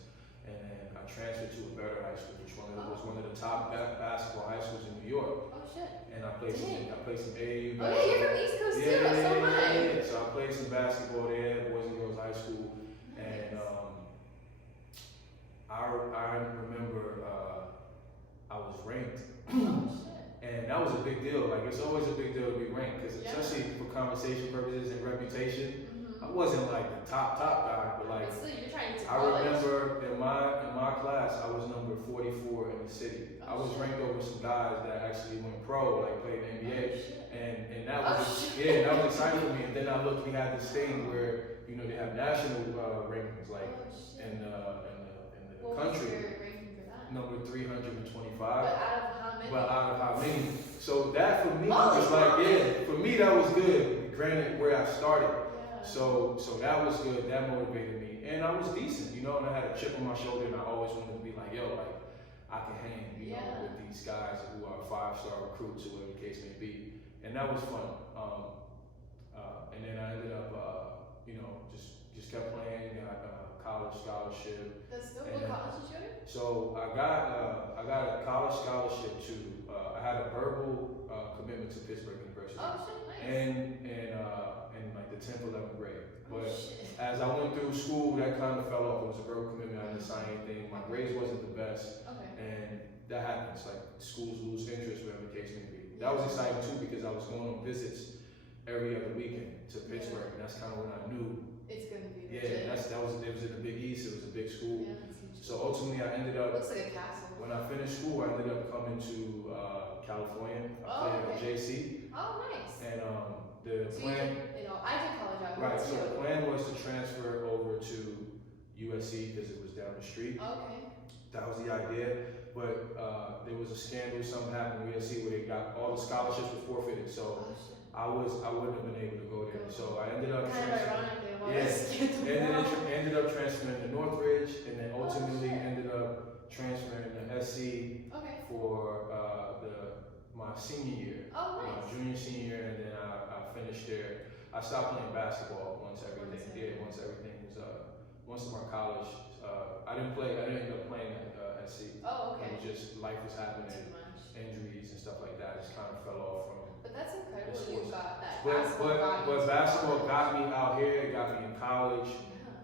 and then I transferred to a better high school, which was one of the top basketball high schools in New York. Oh shit. And I played some AAU Oh basketball. yeah, you're from East Coast too. That's so nice. So I played some basketball there, Boys and Girls High School, and I remember I was ranked. Oh shit. And that was a big deal. Like, it's always a big deal to be ranked, because especially for conversation purposes and reputation, I wasn't like the top guy, but like, Still, you're trying to I remember in my class, I was number 44 in the city. I was ranked over some guys that actually went pro, like played in the NBA, and that was that was exciting for me. And then I looked, we had this thing where, you know, they have national rankings, like in the country. What was your ranking for that? Number 325. But out of how many? But out of how many? So that for me was like, for me that was good. Granted, where I started. So that was good. That motivated me, and I was decent, you know. And I had a chip on my shoulder, and I always wanted to be like, yo, like I can hang, you know, with these guys who are 5-star recruits or whatever the case may be, and that was fun. And then I ended up, you know, just kept playing. Got a college scholarship. That's dope. What college did you go to? So I got a college scholarship to. I had a verbal commitment to Pittsburgh University. Oh shit, nice. And like the 10th, 11th grade. But as I went through school, that kind of fell off. It was a verbal commitment. I didn't sign anything. My grades wasn't the best. Okay. And that happens. Like, schools lose interest, whatever the case may be. That was exciting too, because I was going on visits every other weekend to Pittsburgh, and that's kind of when I knew. It's gonna be legit. It was in the Big East. It was a big school. Yeah, so ultimately, I ended up. Looks like a castle. When I finished school, I ended up coming to California. I played at JC. Oh, nice. And the plan. I did college out here. Right. So the plan was to transfer over to USC because it was down the street. Okay. That was the idea. But there was a scandal. Something happened at USC where they got all the scholarships were forfeited. So I wouldn't have been able to go there. So I ended up ended up transferring to Northridge, and then ultimately ended up transferring to SC for my senior year. Oh, nice. My junior, senior year, and then I finished there. I stopped playing basketball once everything was my college. I didn't end up playing at SC. Oh, okay. It was just life was happening, injuries and stuff like that. I just kind of fell off from. But that's incredible you got that. But basketball got me out here. It got me in college,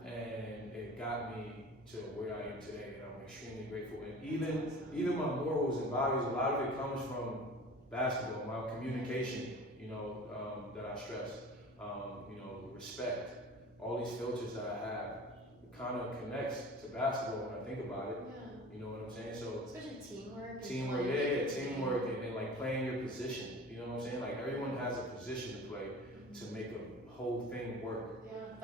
and it got me to where I am today. And I'm extremely grateful. And even my morals and values, a lot of it comes from basketball. My communication, you know, that I stress, you know, respect, all these filters that I have, it kind of connects to basketball when I think about it. You know what I'm saying? So especially teamwork. Teamwork, and like playing your position. You know what I'm saying? Like, everyone has a position to play to make a whole thing work. Yeah,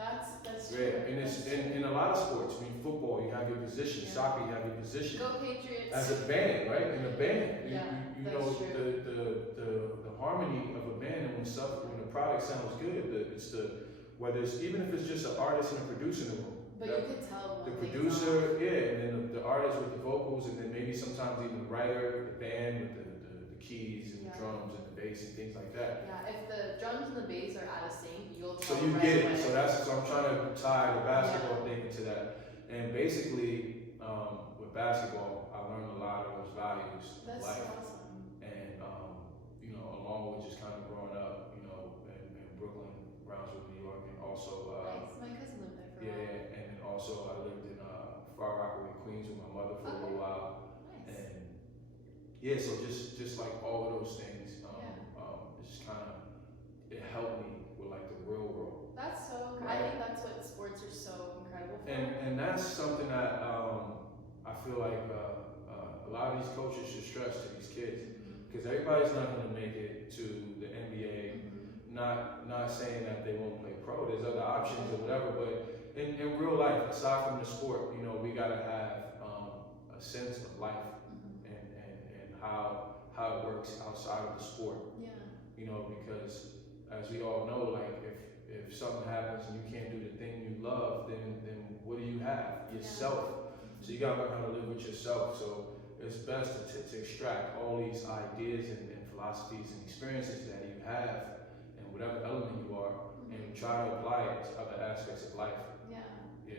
that's true. Yeah, and it's in a lot of sports. I mean, football, you have your position. Soccer, you have your position. Go Patriots. As a band, right? In a band, you know, true. the harmony of a band, and when the product sounds good, whether it's even if it's just an artist and a producer in the room. But you could tell the producer, and then the artist with the vocals, and then maybe sometimes even the writer, the band with the keys and the drums and the bass and things like that. Yeah, if the drums and the bass are out of sync, you'll tell. So you get it. So I'm trying to tie the basketball thing into that. And basically, with basketball, I learned a lot of those values of life. That's awesome. And you know, along with just kind of growing up, you know, in Brooklyn, Brownsville, New York, and also nice. My cousin lived there for a while. and then also I lived in Far Rockaway, Queens with my mother for a little while. Nice. And yeah, so just like all of those things, it's just kind of, it helped me with like the real world. That's so, right? I think that's what sports are so incredible for. And that's something that I feel like a lot of these coaches should stress to these kids, because everybody's not going to make it to the NBA. Not saying that they won't play pro. There's other options or whatever, but in real life, aside from the sport, we gotta have a sense of life and how it works outside of the sport. Yeah. Because as we all know, like if something happens and you can't do the thing you love, then what do you have? Yourself. So you gotta learn how to live with yourself. So it's best to extract all these ideas and philosophies and experiences that you have in whatever element you are, and try to apply it to other aspects of life.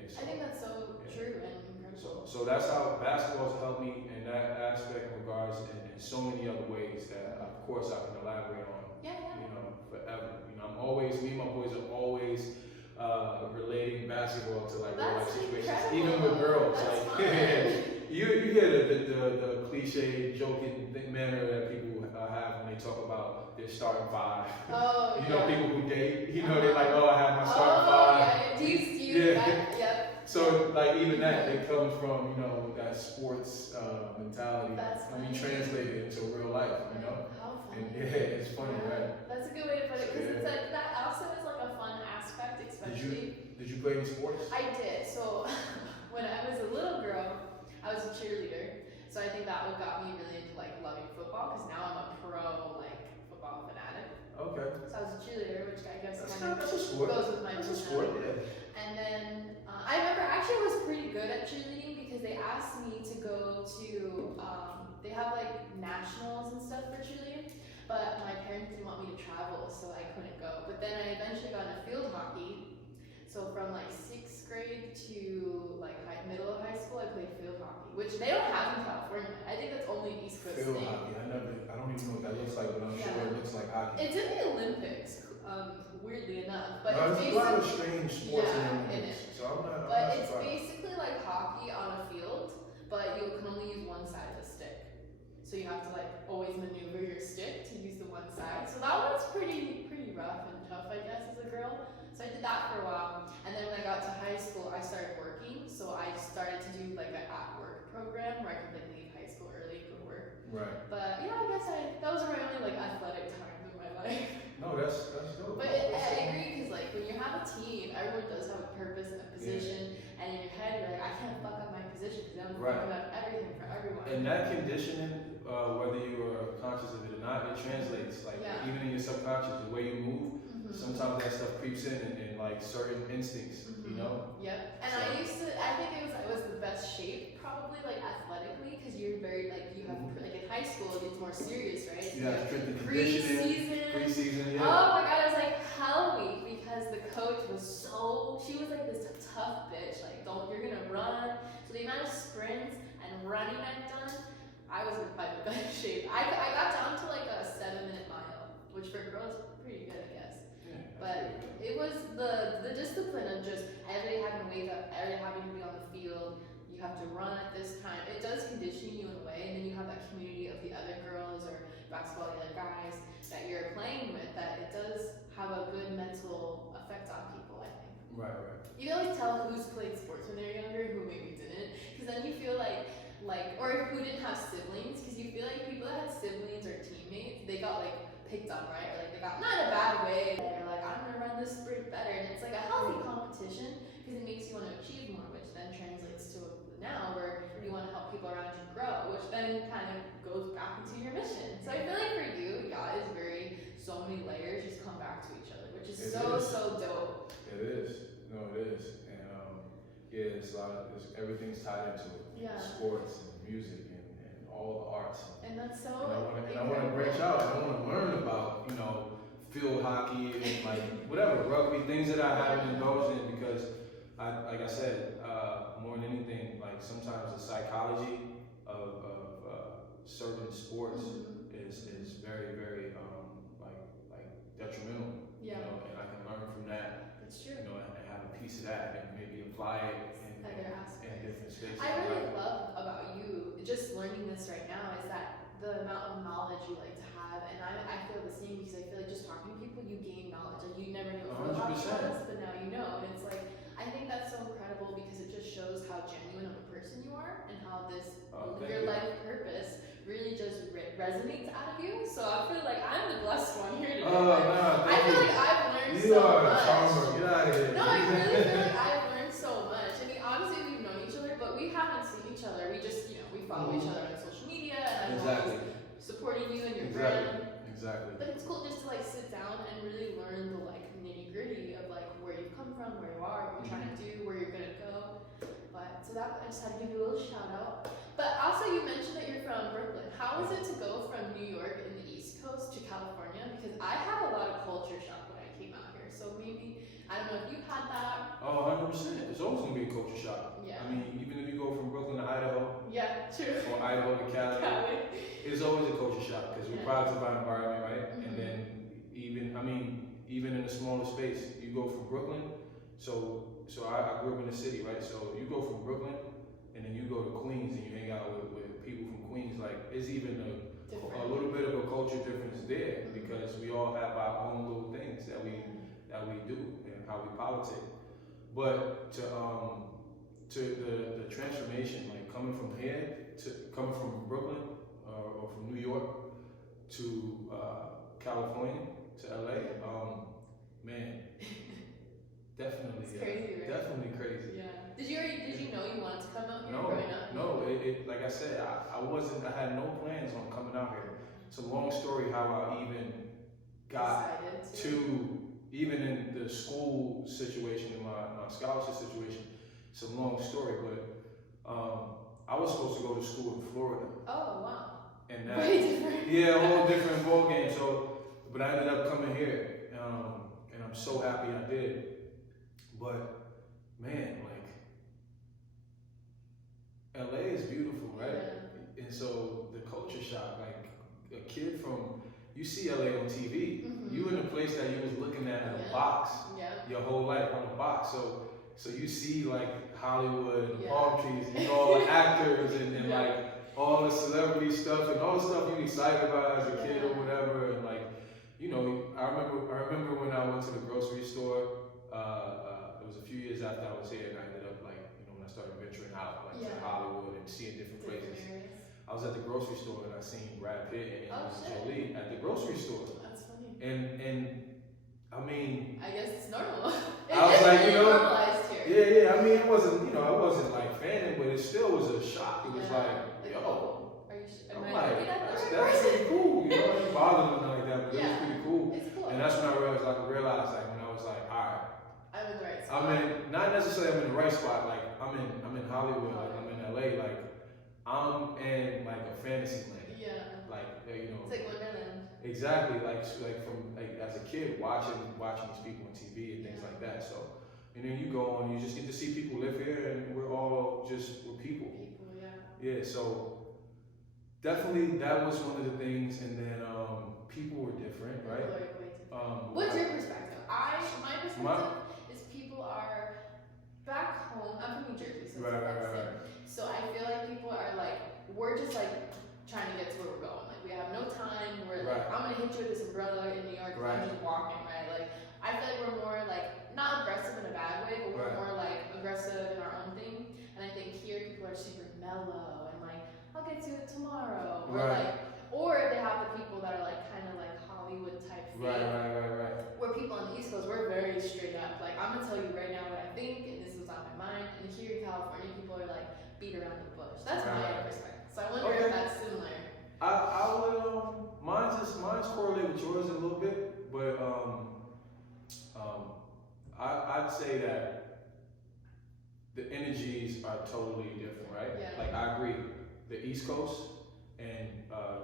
So, I think that's so true and incredible. So that's how basketball's helped me in that aspect in regards, and in so many other ways that of course I can elaborate on. Forever. I'm always, me and my boys are always relating basketball to like real life situations, even with girls. That's like you hear the cliche joking manner that people have when they talk about their starting five. Oh, People who date, they're like, oh, I have my starting five. Yeah. Do you yep. So like even that, it comes from that sports mentality. That's when you translate it into real life, How funny. And it's funny, right? That's a good way to put it, because it's like that also is like a fun aspect, especially. Did you play any sports? I did. So when I was a little girl, I was a cheerleader. So I think that what got me really into like loving football, because now I'm a pro football fanatic. Okay. So I was a cheerleader, which I guess that's kind of a sport. goes with my personality. And then I remember actually I was pretty good at cheerleading, because they asked me to go to they have like nationals and stuff for cheerleading, but my parents didn't want me to travel, so I couldn't go. But then I eventually got into field hockey. So from like 6th grade to like middle of high school, I played field hockey, which they don't have in California. I think that's only East Coast field thing. hockey. I don't even know what that looks like, but I'm sure it looks like hockey. It's in the Olympics, weirdly enough. But there's it's a lot of strange sports in the Olympics, so I'm not it's surprised. basically like hockey on a field, but you can only use one side of the stick. So you have to like always maneuver your stick to use the one side. So that one's pretty rough and tough, I guess, as a girl. So I did that for a while. And then when I got to high school, I started working. So I started to do like an at-work program where I could like leave high school early, go to work. Right. But yeah, I guess that was my only like athletic times in my life. No, that's dope. But I agree, because like when you have a team, everyone does have a purpose and a position, and in your head you're like, I can't fuck up my position because I'm fucking up everything for everyone. And that conditioning, whether you are conscious of it or not, it translates. Like even in your subconscious, the way you move, sometimes that stuff creeps in like certain instincts, Yep. And so, I think it was the best shape, probably like athletically, because you're very like you have like in high school it's more serious, right? So you have strength and preseason. Oh my god, it was like hell week, because the coach was she was like this tough bitch. Like, you're gonna run. So the amount of sprints and running I've done, I was in my best shape. I got down to like a 7-minute mile, which for girls is pretty good, I guess. But it was the discipline of just every day having to wake up, every day having to be on the field. You have to run at this time. It does condition you in a way, and then you have that community of the other girls or basketball, the other guys that you're playing with. That it does have a good mental effect on people, I think. Right. You can always tell who's played sports when they're younger, who maybe didn't, because then you feel like or who didn't have siblings, because you feel like people that had siblings or teammates, they got like picked on, right? Or like they got, not in a bad way, they're like, I'm gonna run this sprint better, and it's like a healthy competition, because it makes you want to achieve more, which then translates to now where you want to help people around you grow, which then kind of goes back into your mission. So I feel like for you, yacht is so many layers just come back to each other, which is so dope. It is. No, it is. And it's everything's tied into it. Sports and music and all the arts. And that's so. And I want to branch out. I want to learn about field hockey and like whatever rugby, things that I haven't indulged in, because like I said, more than anything, like sometimes the psychology of certain sports is very like detrimental. And I can learn from that. That's true. And have a piece of that and maybe apply it in different spaces. I really love about you just learning this right now is that the amount of knowledge you like to have, and I feel the same because I feel like just talking to people, you gain knowledge. Like you never knew about 100%. this, but now you know, and it's like I think that's so incredible because it just shows how genuine of a person you are and how this your life purpose really just resonates out of you. So I feel like I'm the blessed one here today. I feel like I've learned so much. You are a charmer. Get out of here. No, I really feel like I've learned so much. I mean, obviously we've known each other, but we haven't seen each other. We just, we follow each other on social media, and I'm always supporting you and your brand. Exactly. But it's cool just to like sit down and really learn the like nitty gritty of like where you've come from, where you are, what you're trying to do, where you're gonna go. But so that I just had to give you a little shout out. But also you mentioned that you're from Brooklyn. How was it to go from New York in the East Coast to California? Because I had a lot of culture shock when I came out here. So maybe I don't know if you've had that. Oh, 100%. It's always gonna be a culture shock. Yeah. I mean, even if you go from Brooklyn to Idaho. Yeah, true. Or Idaho to Cali. It's always a culture shock because we're proud of our environment, right? And then even in a smaller space, you go from Brooklyn. So I grew up in the city, right? So you go from Brooklyn and then you go to Queens and you hang out with people from Queens. Like it's even a little bit of a culture difference there because we all have our own little things that we do and how we politic. But to the transformation, like coming from Brooklyn or from New York to California to LA, man, definitely, it's crazy, right? Definitely crazy. Yeah. Did you know you wanted to come out here No, growing up? no. It like I said, I had no plans on coming out here. It's a long story how I even got to even in the school situation, in my scholarship situation. It's a long story, but I was supposed to go to school in Florida. Oh wow. And that, way different. Yeah, a whole different ball game. So, but I ended up coming here, and I'm so happy I did. But man, like LA is beautiful, right? Yeah. And so the culture shock, like a kid from, you see LA on TV. You in a place that you was looking at in a box your whole life on a box. So you see like Hollywood and the palm trees, and all the actors and like all the celebrity stuff and all the stuff you excited about as a kid or whatever. And like, I remember when I went to the grocery store. It was a few years after I was here, and I ended up like, when I started venturing out like to Hollywood and seeing different places. I was at the grocery store and I seen Brad Pitt and Jolie at the grocery store. That's funny. And I mean, I guess it's normal. I was like, normalized here. Yeah. I mean, it wasn't, I wasn't like fanning, but it still was a shock. It was like, yo. I'm like, that's pretty cool. It didn't bother me like that, but it was pretty cool. It's cool. And that's when I realized like when I was like, all right. I'm in the right spot. Not necessarily I'm in the right spot. Like I'm in Hollywood. Like I'm in LA. Like I'm in like a fantasy land. Yeah. Like It's like Wonderland. Exactly. Like from as a kid watching these people on TV and things like that. So and then you go on, you just get to see people live here, and we're people. Yeah. So definitely that was one of the things, and then people were different, right? What's your perspective? My perspective is people are back home. I'm from New Jersey, so right. So I feel like people are like, we're just like trying to get to where we're going. Like we have no time. We're like, I'm gonna hit you with this umbrella in New York. I'm just walking, right? Like I feel like we're more like not aggressive in a bad way, but we're more like aggressive in our own thing. And I think here people are super mellow and like, I'll get to it tomorrow. Or they have the people that are like kind of like Hollywood type thing. Right. Where people on the East Coast, we're very straight up. Like I'm gonna tell you right now what I think, and this is on my mind. And here in California, people are like beat around the bush. That's my perspective. So I wonder if that's similar. I would mine's correlate with yours a little bit, but I'd say that the energies are totally different, right? Yeah. Like I agree, the East Coast and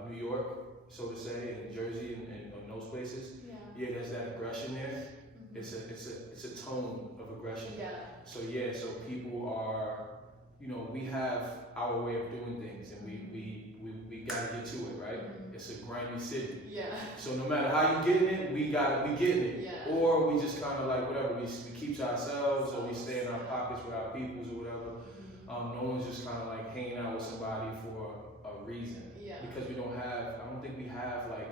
New York, so to say, and Jersey and those places. Yeah, there's that aggression there. It's a tone of aggression. Yeah. So people are, we have our way of doing things, and we gotta get to it, right? It's a grimy city. Yeah. So no matter how you getting it, we gotta be getting it. Yeah. Or we just kind of like whatever, we keep to ourselves, or we stay in our pockets with our peoples or whatever. No one's just kind of like hanging out with somebody for a reason. Yeah. because we don't have. I don't think we have like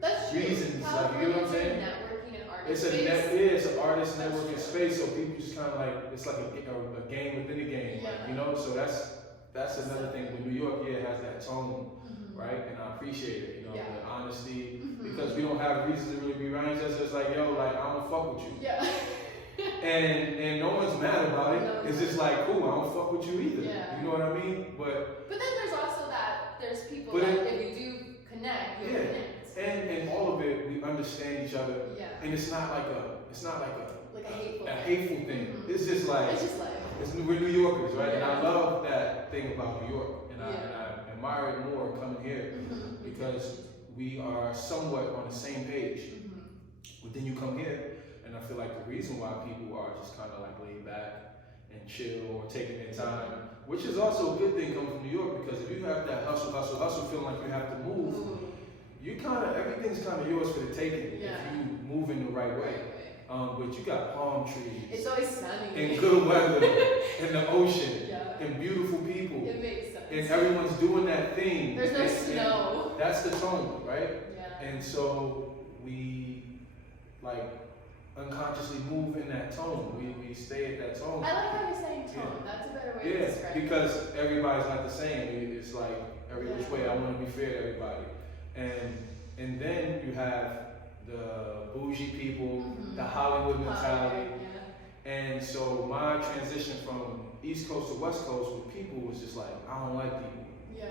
that's true. reasons. Like, you know what I'm saying? Networking and artist It's space. it's an artist networking space. So people just kind of like it's like a game within a game. Like, you know. So that's another thing. With New York, it has that tone, right? And I appreciate it. You know, the honesty, because we don't have reasons to really be around each other. So it's like, yo, like I'm gonna fuck with you. Yeah. And no one's mad about it. It's just like, cool, I don't fuck with you either. Yeah. You know what I mean? But then there's also there's people that if you do connect, you'll connect. And all of it, we understand each other. Yeah. And it's not like a hateful thing. It's just like we're New Yorkers, right? And I love that thing about New York. And I admire it more coming here because we are somewhat on the same page. But then you come here, and I feel like the reason why people are just kind of like laid back and chill or taking their time, which is also a good thing coming from New York, because if you have that hustle, feeling like you have to move, you everything's kind of yours for the taking if you move in the right way. But you got palm trees. It's always sunny. And good weather, and the ocean, and beautiful people. It makes sense. And everyone's doing that thing. There's no snow. And that's the tone, right? Yeah. And so we like unconsciously move in that tone. We stay at that tone. I like how you're saying tone. That's a better way to describe it. Because everybody's not the same. It's like every which way. I want to be fair to everybody. And then you have the bougie people, the Hollywood mentality. And so my transition from East Coast to West Coast with people was just like, I don't like people.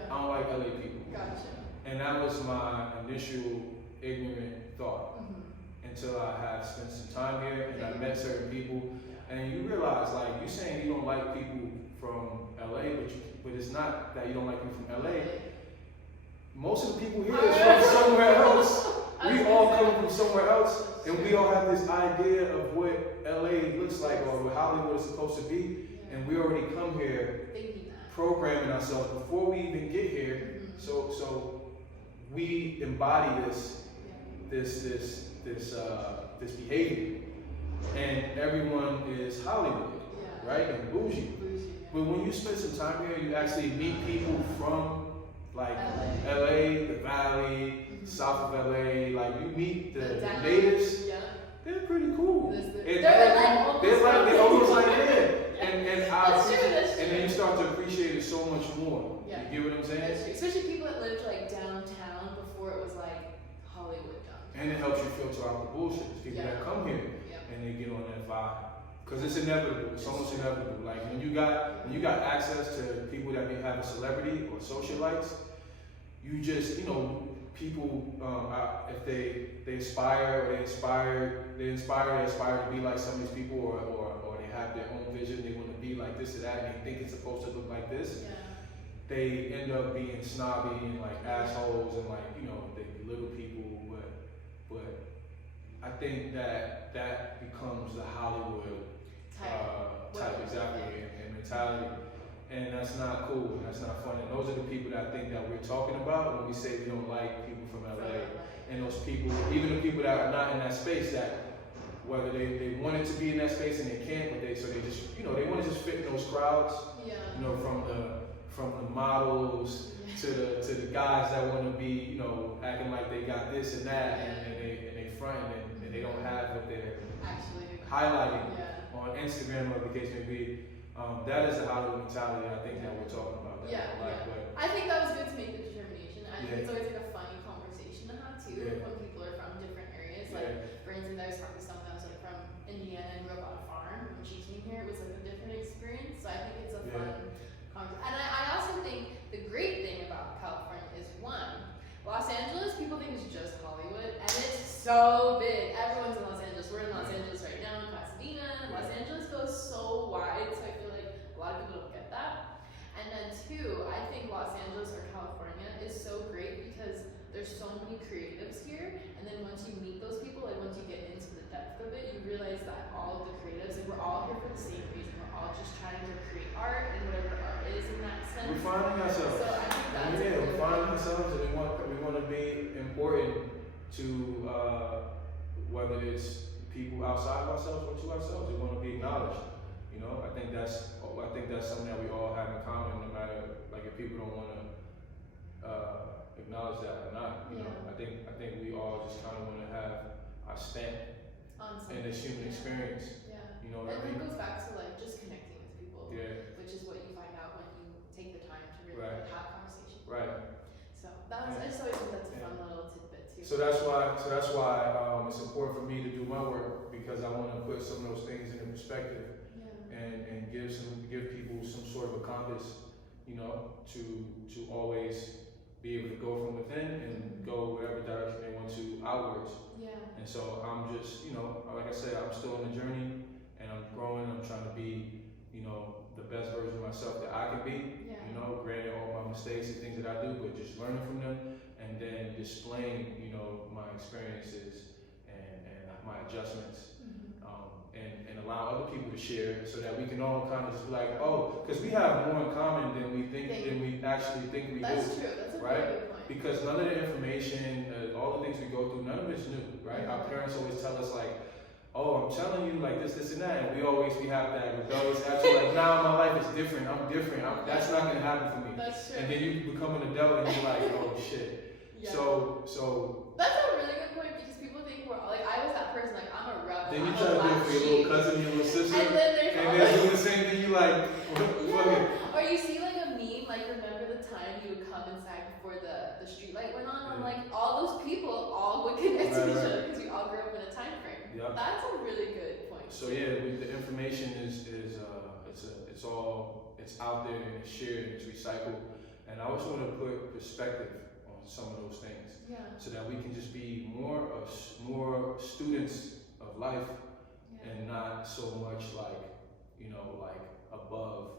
I don't like LA people. Gotcha. And that was my initial ignorant thought. Until I have spent some time here and I met certain people, and you realize, like, you're saying you don't like people from LA, but it's not that you don't like people from LA. Most of the people here is from somewhere else. We all come from somewhere else, and we all have this idea of what LA looks like or what Hollywood is supposed to be, and we already come here programming ourselves before we even get here. So we embody this behavior, and everyone is Hollywood, right, and bougie. But when you spend some time here, you actually meet people from like LA, the Valley, south of LA. Like you meet the natives. They're pretty cool. They're almost like and then you start to appreciate it so much more. You get what I'm saying? Especially people that lived like downtown before it was like Hollywood. And it helps you filter out the bullshit. There's people that come here and they get on that vibe. Because it's inevitable. It's almost inevitable. Like when you got access to people that may have a celebrity or socialites, you just, people, if they aspire or they inspire to be like some of these people or they have their own vision, they want to be like this or that, and they think it's supposed to look like this, they end up being snobby and like assholes and like, they belittle people. But I think that becomes the Hollywood type exactly and mentality, and that's not cool and that's not fun. And those are the people that I think that we're talking about when we say we don't like people from LA. And those people, even the people that are not in that space, that whether they wanted to be in that space and they can't, but they just they want to just fit in those crowds. From the models to the guys that want to be acting like they got this and that and they front and they don't have what they're actually highlighting on Instagram or the case may be. That is the Hollywood mentality I think that we're talking about. I think that was good to make the determination. I think it's always like a funny conversation to have too when people are from different areas. Like for instance, I was talking to someone that was like from Indiana and grew up on a farm. When she came here, it was like a different experience. So I think it's a fun conversation. And I also think the great thing about California is Los Angeles, people think it's just Hollywood, and it's so big. Everyone's in Los Angeles. We're in Los Angeles right now, in Pasadena. Los Angeles goes so wide, so I feel like a lot of people don't get that. And then two, I think Los Angeles or California is so great because there's so many creatives here, and then once you meet those people, like once you get into the depth of it, you realize that all of the creatives, like we're all here for the same reason. We're all just trying to create art and whatever art is in that sense. We're finding ourselves. So I think that's we're finding ourselves, and we want to be important to whether it's people outside of ourselves or to ourselves. We want to be acknowledged. I think that's something that we all have in common. No matter if people don't want to acknowledge that or not. You know, I think we all just kind of want to have our stamp in this human experience. Yeah. You know what I mean? And it goes back to like just connecting with people. Yeah. Which is what you find out when you take the time to really Right. like, have conversations. Right. So that was, I just always think that's a fun little tidbit too. So that's why it's important for me to do my work, because I want to put some of those things into perspective. And give people some sort of a compass, you know, to always be able to go from within and go whatever direction they want to outwards. Yeah. And so I'm just, you know, like I said, I'm still on the journey and I'm growing. I'm trying to be, you know, the best version of myself that I can be. Yeah. You know, granted all my mistakes and things that I do, but just learning from them and then displaying, you know, my experiences and my adjustments. And allow other people to share, so that we can all kind of just be like, oh, because we have more in common than we actually think we do. That's true. That's a right? very good point. Because none of the information, all the things we go through, none of it's new, right? Our parents always tell us like, oh, I'm telling you like this, and that, and we have that rebellious attitude, like, nah, my life is different. I'm different. That's not gonna happen for me. That's true. And then you become an adult and you're like, oh shit. Yeah. So that's a really good point, because people think we're all, like, I was that person, like, I'm a rebel. then you try to do it for your little cousin, your little sister, and then they're doing the same thing. You like, yeah. Or you see like a meme, like, remember the time you would come inside before the street light went on? I'm like, all those people all would connect to each other because we all grew up in a time frame. Yep. That's a really good point. So yeah, the information is it's out there and it's shared and it's recycled, and I always want to put perspective on some of those things, so that we can just be more students of life, and not so much like, you know, like above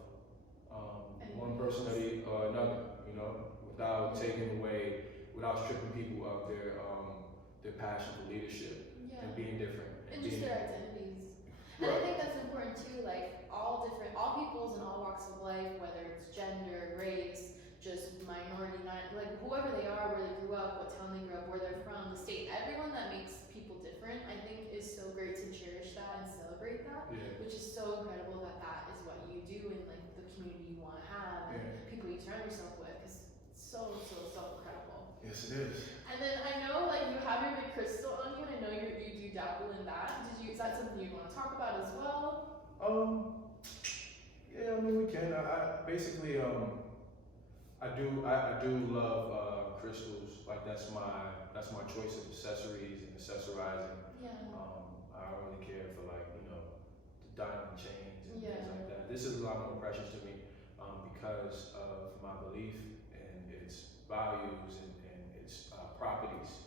one person or another, you know, without taking away, without stripping people of their passion for leadership and being different and just their identities. And I think that's important too, like all peoples in all walks of life, whether it's gender, race, just minority, like whoever they are, where they grew up, what town they grew up, where they're from, the state, everyone that makes people different, I think is so great to cherish that and celebrate that, which is so incredible that is what you do in like the community you want to have and people you surround yourself with, is so incredible. Yes, it is. And then I know like you have your big crystal on you, and I know you do dabble in that. Is that something you want to talk about as well? Yeah, I mean we can. I basically I do love crystals. Like that's my choice of accessories and accessorizing. Yeah. I don't really care for like, you know, the diamond chains and things like that. This is a lot more precious to me because of my belief in its values and its properties.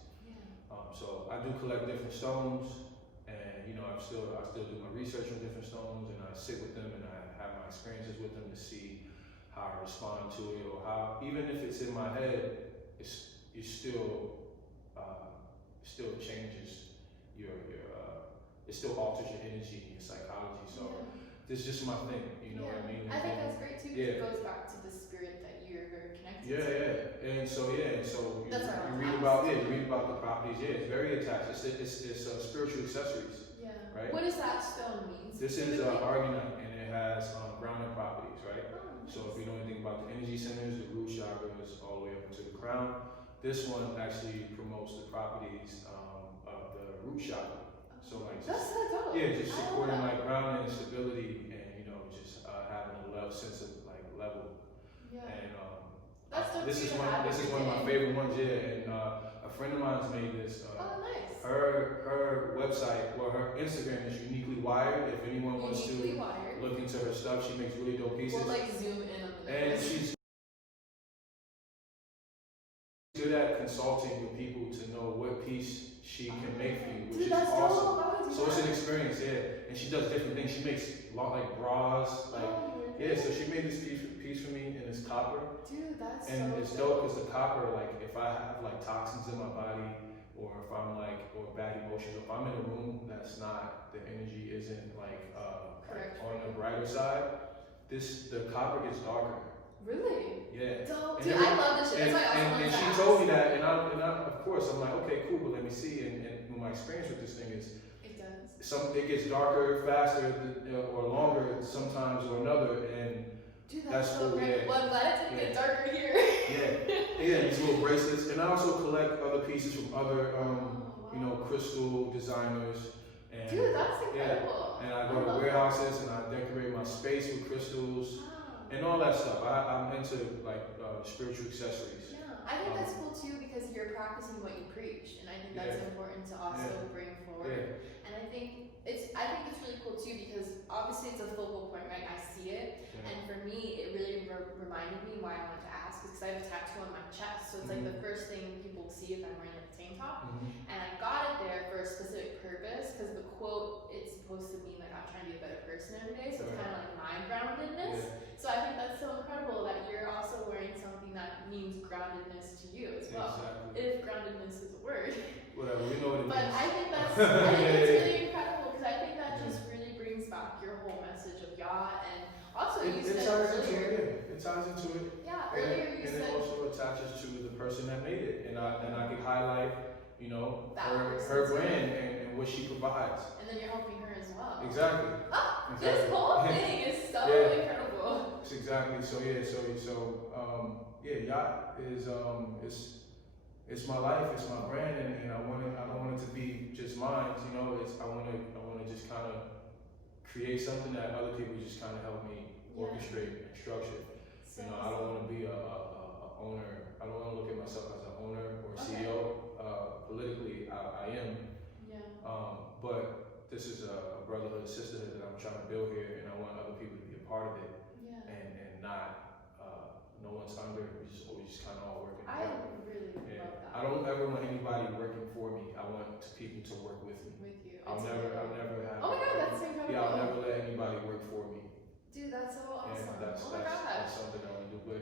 So I do collect different stones, and you know I still do my research on different stones, and I sit with them and I have my experiences with them to see how I respond to it, or how, even if it's in my head, it still changes it still alters your energy and your psychology. So this is just my thing, you know what I mean? I think that's great too, because it goes back to the spirit that you're very connected to. And so you read about the properties. It's very attached. It's spiritual accessories. Right. What does that stone mean? This is Argonite, and it has grounding properties, right? Oh, so if you know anything about the energy centers, the root chakras, all the way up into the crown, this one actually promotes the properties of the root chakra. So like that's so dope. Just supporting like grounding and stability, and you know just having a sense of like level. And that's dope. This is one of my favorite ones. And a friend of mine's made this. Oh, nice. Her website, or her Instagram is Uniquely Wired. If anyone wants to look into her stuff, she makes really dope pieces. We'll like zoom in on the and she's good at consulting with people to know what piece she can make for you, which is awesome. So it's an experience, and she does different things. She makes a lot like bras, so she made this piece for me, and it's copper. Dude, that's and it's dope because the copper, like if I have like toxins in my body, or if I'm like, or bad emotions, if I'm in a room that's not, the energy isn't like on the brighter side, the copper gets darker. Really? Yeah. Dope. Dude, I love this shit. That's why I and she told me that, and I of course I'm like, okay, cool, but let me see. And my experience with this thing is, it gets darker faster or longer sometimes or another, and Dude, that's so cool. great. Yeah. Well, I'm glad it didn't get darker here. Yeah, these little bracelets, and I also collect other pieces from other, Wow. you know, crystal designers. And Dude, that's incredible. and I go to warehouses and I decorate my space with crystals Wow. and all that stuff. I'm into like spiritual accessories. Yeah, I think that's cool too because you're practicing what you preach, and I think that's important to also bring forward. Yeah. And I think it's really cool too because obviously it's a focal point, right? I see it, and for me, it really reminded me why I wanted to ask because I have a tattoo on my chest, so it's like the first thing people see if I'm wearing a tank top. And I got it there for a specific purpose because the quote, it's supposed to mean like I'm trying to be a better person every day, so it's kind of like my groundedness. So I think that's so incredible that you're also wearing something that means groundedness to you as well. Exactly. If groundedness is a word. Whatever, we know what it means. But I think that's really incredible because I think that just really brings back your whole message of yacht and also you said earlier. It ties into it. Yeah, earlier you and said. it also attaches to the person that made it, and I can highlight, you know, That her brand and what she provides. And then you're helping her as well. Exactly. This whole thing is so incredible. It's exactly. So yacht is it's my life, it's my brand, and I don't want it to be just mine. You know, I want to just kind of create something that other people just kind of help me orchestrate and structure. So you know, I don't want to be a owner. I don't want to look at myself as an owner or a CEO. Politically, I am. Yeah. But this is a brotherhood, a sisterhood that I'm trying to build here, and I want other people to be a part of it. Yeah. And not no one's under. We just kind of all working I together. really love that. I don't ever want anybody working for me. I want people to work with me. With you. I'll never have. Oh my God, that's incredible. Yeah, I'll never let anybody work for me. Dude, that's so awesome. And that's oh my gosh. that's something I want to do. But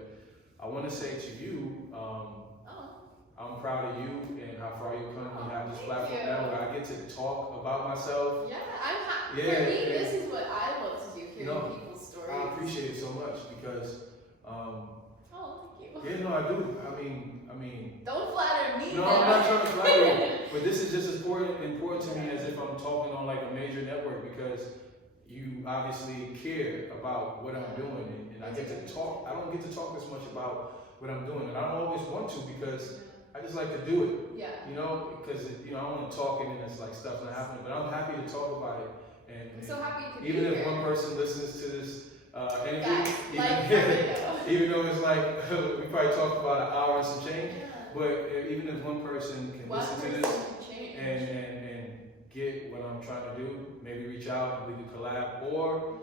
I want to say to you, I'm proud of you and how far you've come. We have this platform now where I get to talk about myself. Yeah, I'm happy. Yeah, for me, this is what I love to do, hearing people's stories. I appreciate it so much because. Thank you. Yeah, no, I do. I mean. Don't flatter me. No, I'm not trying to flatter you. But this is just as important to me as if I'm talking on like a major network because you obviously care about what I'm doing, and I get to talk. I don't get to talk as much about what I'm doing, and I don't always want to because I just like to do it. Yeah. You know, because I don't want to talk and then it's like stuff not happening. But I'm happy to talk about it. And I'm so happy you could even be if here. one person listens to this interview, Guys, even though it's like we probably talked about an hour and some change, but even if one person can listen to this and get what I'm trying to do, maybe reach out and we can collab or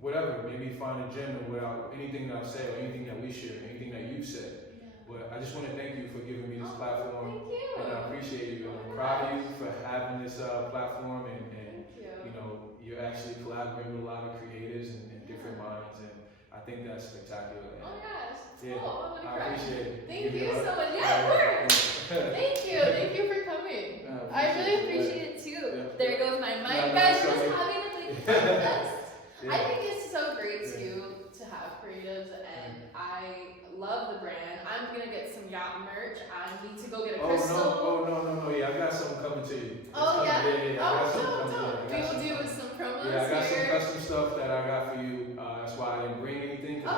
whatever, maybe find a gem without anything that I say or anything that we share, anything that you've said. But I just want to thank you for giving me this platform, thank you. and I appreciate you. I'm proud of you for having this platform, and you know, you're actually collaborating with a lot of creators and different minds, and I think that's spectacular. Oh my gosh, Yeah, cool. I'm gonna I cry. appreciate it. Thank you so much. Yeah, of course. Thank you for coming. I really appreciate it too. There goes my mic, guys. Just having a big podcast. I think it's so great too to have creatives, and I love the brand. I'm gonna get some yacht merch. I need to go get a crystal. No. Yeah, I got something coming to you. Yeah. I got something coming to you. We will do some promos Yeah, I got here. some custom stuff that I got for you. That's why I didn't bring anything. I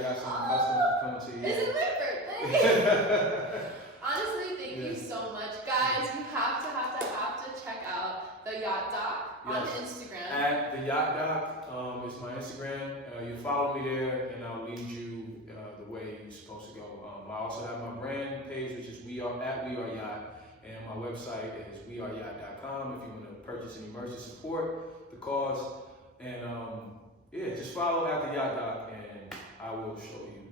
got some custom coming to you. This is my birthday. Honestly, thank you so much, guys. You have to check out the Yacht Doc on Instagram. At the Yacht Doc is my Instagram. You follow me there, and I'll lead you the way you're supposed to go. I also have my brand page, which is We Are Yacht, and my website is weareyacht.com if you want to purchase any merch to support the cause. And just follow at the Yacht Doc, and I will show you